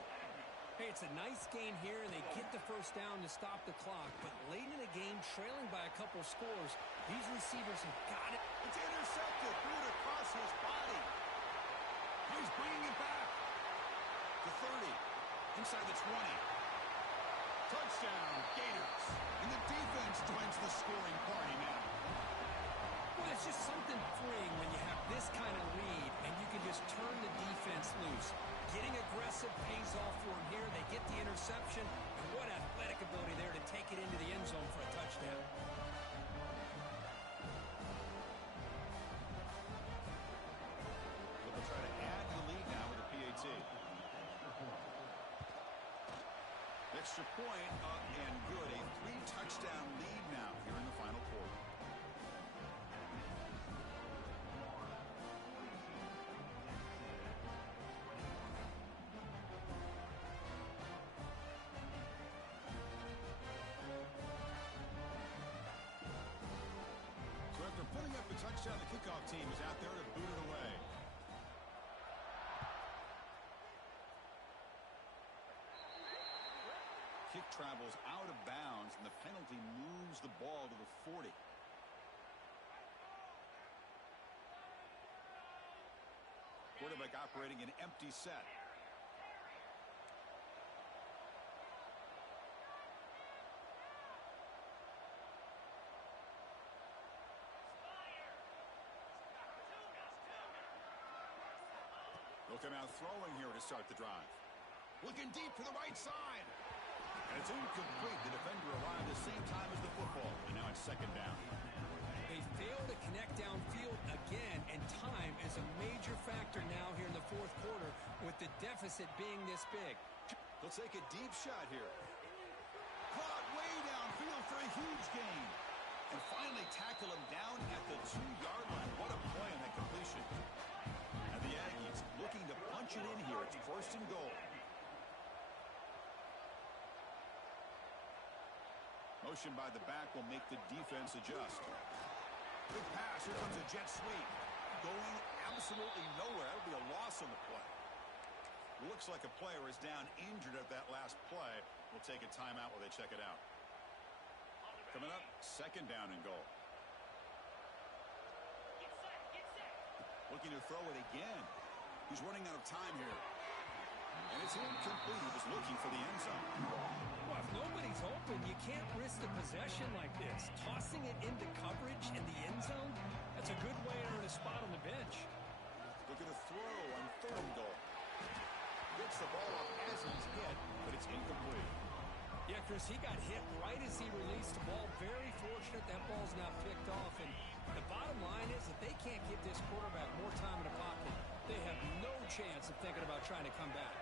Hey, it's a nice gain here, and they get the first down to stop the clock. But late in the game, trailing by a couple scores, these receivers have got it. It's intercepted. Threw it across his body. He's bringing it back. To 30. Inside the 20. Touchdown, Gators. And the defense joins the scoring party now. Well, it's just something freeing when you have this kind of lead and you can just turn the defense loose. Getting aggressive pays off for them here. They get the interception. And what athletic ability there to take it into the end zone for a touchdown. They'll try to add to the lead now with a PAT. Extra point up and good. A 3-touchdown lead now here in the final quarter. So after putting up the touchdown, the kickoff team is out there to boot it away. travels out of bounds, and the penalty moves the ball to the 40. Quarterback operating an empty set. They'll come out throwing here to start the drive. Looking deep to the right side. And it's incomplete. The defender arrived the same time as the football. And now it's second down. They fail to connect downfield again, and time is a major factor now here in the fourth quarter with the deficit being this big. They'll take a deep shot here. Caught way downfield for a huge gain. And finally tackle him down at the 2-yard line. What a play on that completion. And the Aggies looking to punch it in here. It's first and goal. Motion by the back will make the defense adjust. Big pass. Here comes a jet sweep. Going absolutely nowhere. That would be a loss on the play. Looks like a player is down injured at that last play. We'll take a timeout while they check it out. Coming up, second down and goal. Looking to throw it again. He's running out of time here. And it's incomplete. He was looking for the end zone. Well, if nobody's open, you can't risk the possession like this. Tossing it into coverage in the end zone, that's a good way to earn a spot on the bench. Looking to throw on third and goal. Gets the ball up as he's hit, but it's incomplete. Yeah, Chris, he got hit right as he released the ball. Very fortunate that ball's not picked off. And the bottom line is that they can't give this quarterback more time in the pocket. They have no chance of thinking about trying to come back.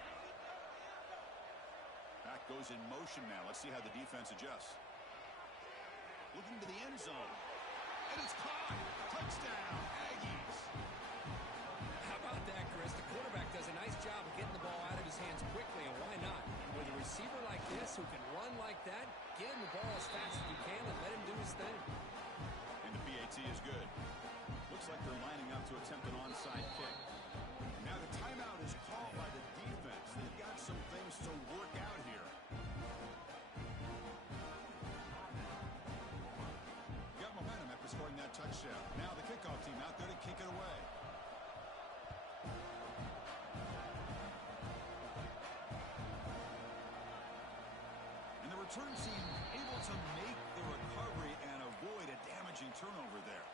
Back goes in motion now. Let's see how the defense adjusts. Looking to the end zone. And it's caught. Touchdown, Aggies. How about that, Chris? The quarterback does a nice job of getting the ball out of his hands quickly, and why not? With a receiver like this who can run like that, get him the ball as fast as you can and let him do his thing. And the PAT is good. Looks like they're lining up to attempt an onside kick. Now the timeout is called by the defense. They've got some things to work out here. Got momentum after scoring that touchdown. Now the kickoff team out there to kick it away. And the return team able to make the recovery and avoid a damaging turnover there.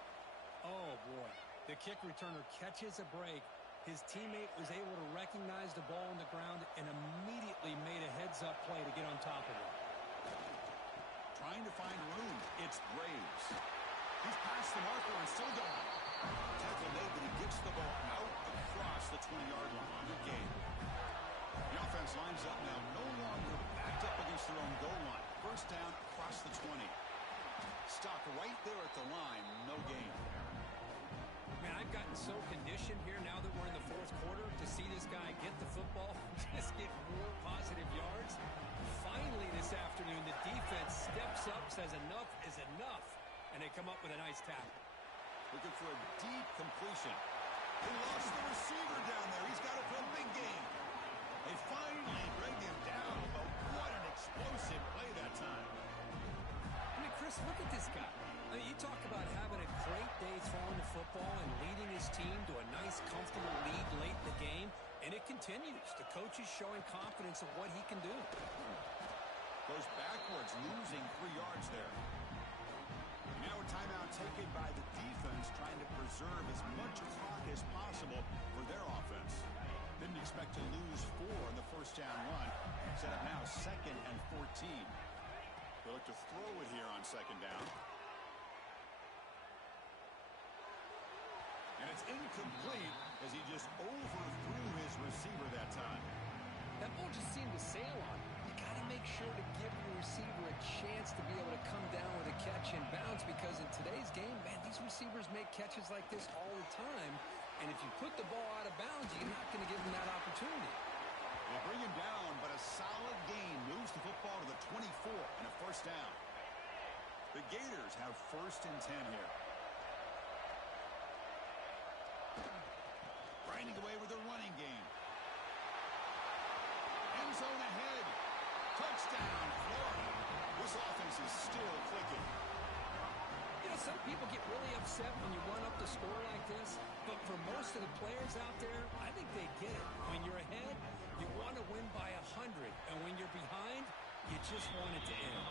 Oh, boy. The kick returner catches a break. His teammate was able to recognize the ball on the ground and immediately made a heads-up play to get on top of it. Trying to find room. It's Graves. He's past the marker and still gone. Tackle made, but he gets the ball out across the 20-yard line. Good game. The offense lines up now, no longer backed up against their own goal line. First down across the 20. Stopped right there at the line. No gain. Man, I've gotten so conditioned here now that we're in the fourth quarter to see this guy get the football, just get more positive yards. Finally this afternoon, the defense steps up, says enough is enough, and they come up with a nice tackle. Looking for a deep completion. They lost the receiver down there. He's got it for a big game. They finally bring him down, but what an explosive play that time. I mean, Chris, look at this guy. I mean, you talk about having a great day throwing the football and leading his team to a nice, comfortable lead late in the game, and it continues. The coach is showing confidence of what he can do. Goes backwards, losing 3 yards there. And now a timeout taken by the defense, trying to preserve as much clock as possible for their offense. Didn't expect to lose 4 on the first down run. Set up now 2nd and 14. They look to throw it here on second down. And it's incomplete as he just overthrew his receiver that time. That ball just seemed to sail on. You got to make sure to give your receiver a chance to be able to come down with a catch and bounce, because in today's game, man, these receivers make catches like this all the time. And if you put the ball out of bounds, you're not going to give them that opportunity. They bring him down, but a solid gain moves the football to the 24 and a first down. The Gators have 1st and 10 here. Grinding away with their running game. End zone ahead. Touchdown, Florida. This offense is still clicking. You know, some people get really upset when you run up the score like this, but for most of the players out there, I think they get it. When you're ahead, you want to win by 100, and when you're behind, you just want it to end.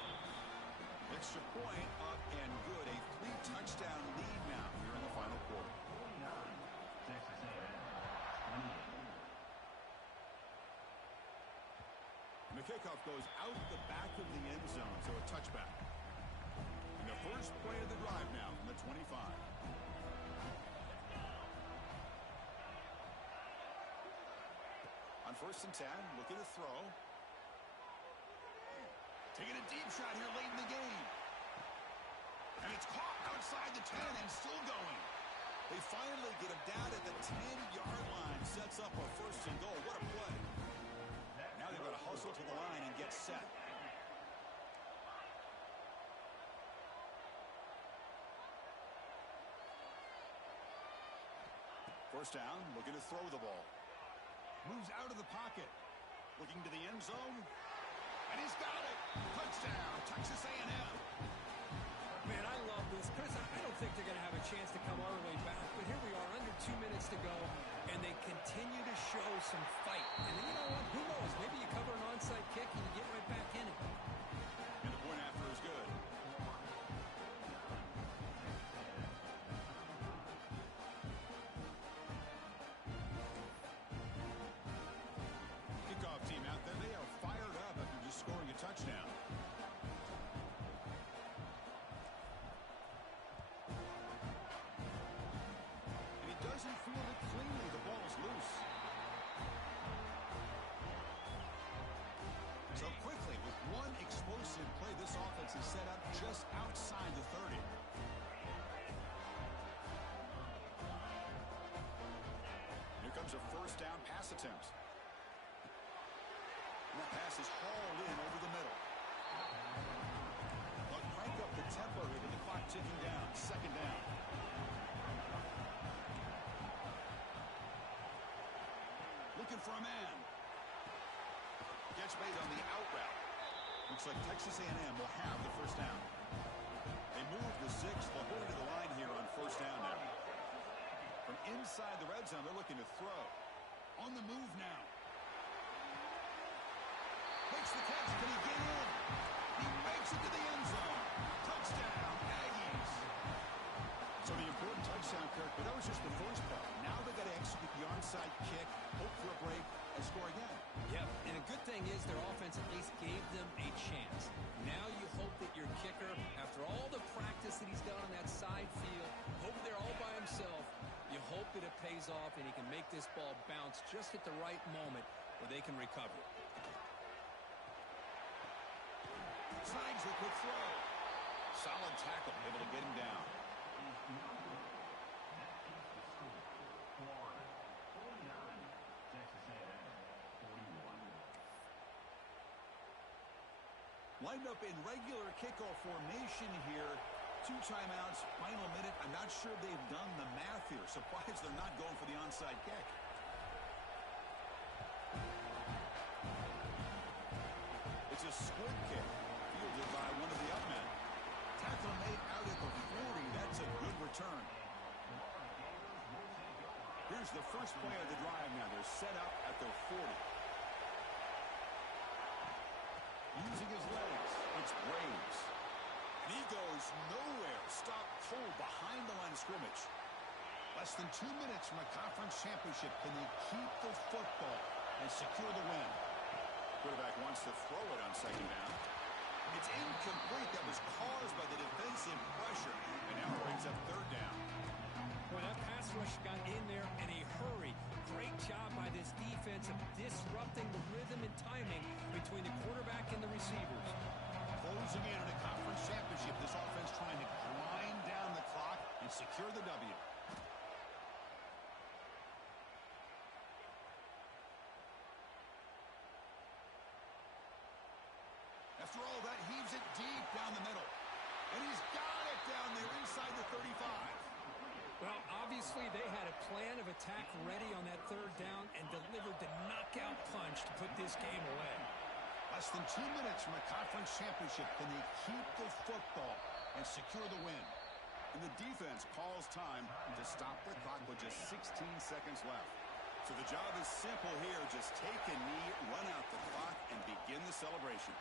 Extra point up and good. A 3-touchdown lead now here in the final quarter. Texas A&M, 28. And the kickoff goes out the back of the end zone, so a touchback. And the first play of the drive now from the 25. On 1st and 10, looking to throw. Taking a deep shot here late in the game. And it's caught outside the 10 and still going. They finally get him down at the 10-yard line. Sets up a 1st and goal. What a play. Now they've got to hustle to the line and get set. First down, looking to throw the ball. Moves out of the pocket. Looking to the end zone. And he's got it. Touchdown, Texas A&M. Man, I love this. Chris, I don't think they're going to have a chance to come all the way back, but here we are, under 2 minutes to go, and they continue to show some fight. And you know what? Who knows? Maybe you cover an onside kick and you get right back in it. And the point after is good. Kickoff team out there, they are fired up after just scoring a touchdown. Doesn't field it cleanly. The ball's loose. So quickly, with one explosive play, this offense is set up just outside the 30. Here comes a 1st down pass attempt. And that pass is hauled in over the middle. They'll crank up the tempo here with the clock ticking down. 2nd down. Looking for a man. Gets made on the out route. Looks like Texas A&M will have the 1st down. They move the 6th. They'll hurry to the line here on 1st down now. From inside the red zone, they're looking to throw. On the move now. Makes the catch. Can he get in? He makes it to the end zone. Touchdown, Aggies. So the important touchdown, Kirk, but that was just the first part. Now they've got to execute the onside kick, hope for a break, and score again. Yep, and a good thing is their offense at least gave them a chance. Now you hope that your kicker, after all the practice that he's done on that side field, hope they're all by himself, you hope that it pays off and he can make this ball bounce just at the right moment where they can recover it. Slides a quick throw. Solid tackle, able to get him down. Lined up in regular kickoff formation here. 2 timeouts, final minute. I'm not sure they've done the math here. Surprised they're not going for the onside kick. It's a squib kick, fielded by one of the up men. Tackle made out at the 40. That's a good return. Here's the first play of the drive now. They're set up at their 40. Using his legs, it's Braves. And he goes nowhere. Stop cold behind the line of scrimmage. Less than 2 minutes from a conference championship. Can they keep the football and secure the win? Quarterback wants to throw it on 2nd down. It's incomplete. That was caused by the defensive pressure. And now it brings up 3rd down. Well, that pass rush got in there in a hurry. Great job by this defense of disrupting the rhythm and timing between the quarterback and the receivers. Closing in on a conference championship, this offense trying to grind down the clock and secure the W. After all that, heaves it deep down the middle. And he's got it down there inside the 35. Well, obviously they had a plan of attack ready on that 3rd down and delivered the knockout punch to put this game away. Less than 2 minutes from a conference championship. Can they keep the football and secure the win? And the defense calls time to stop the clock with just 16 seconds left. So the job is simple here. Just take a knee, run out the clock, and begin the celebration.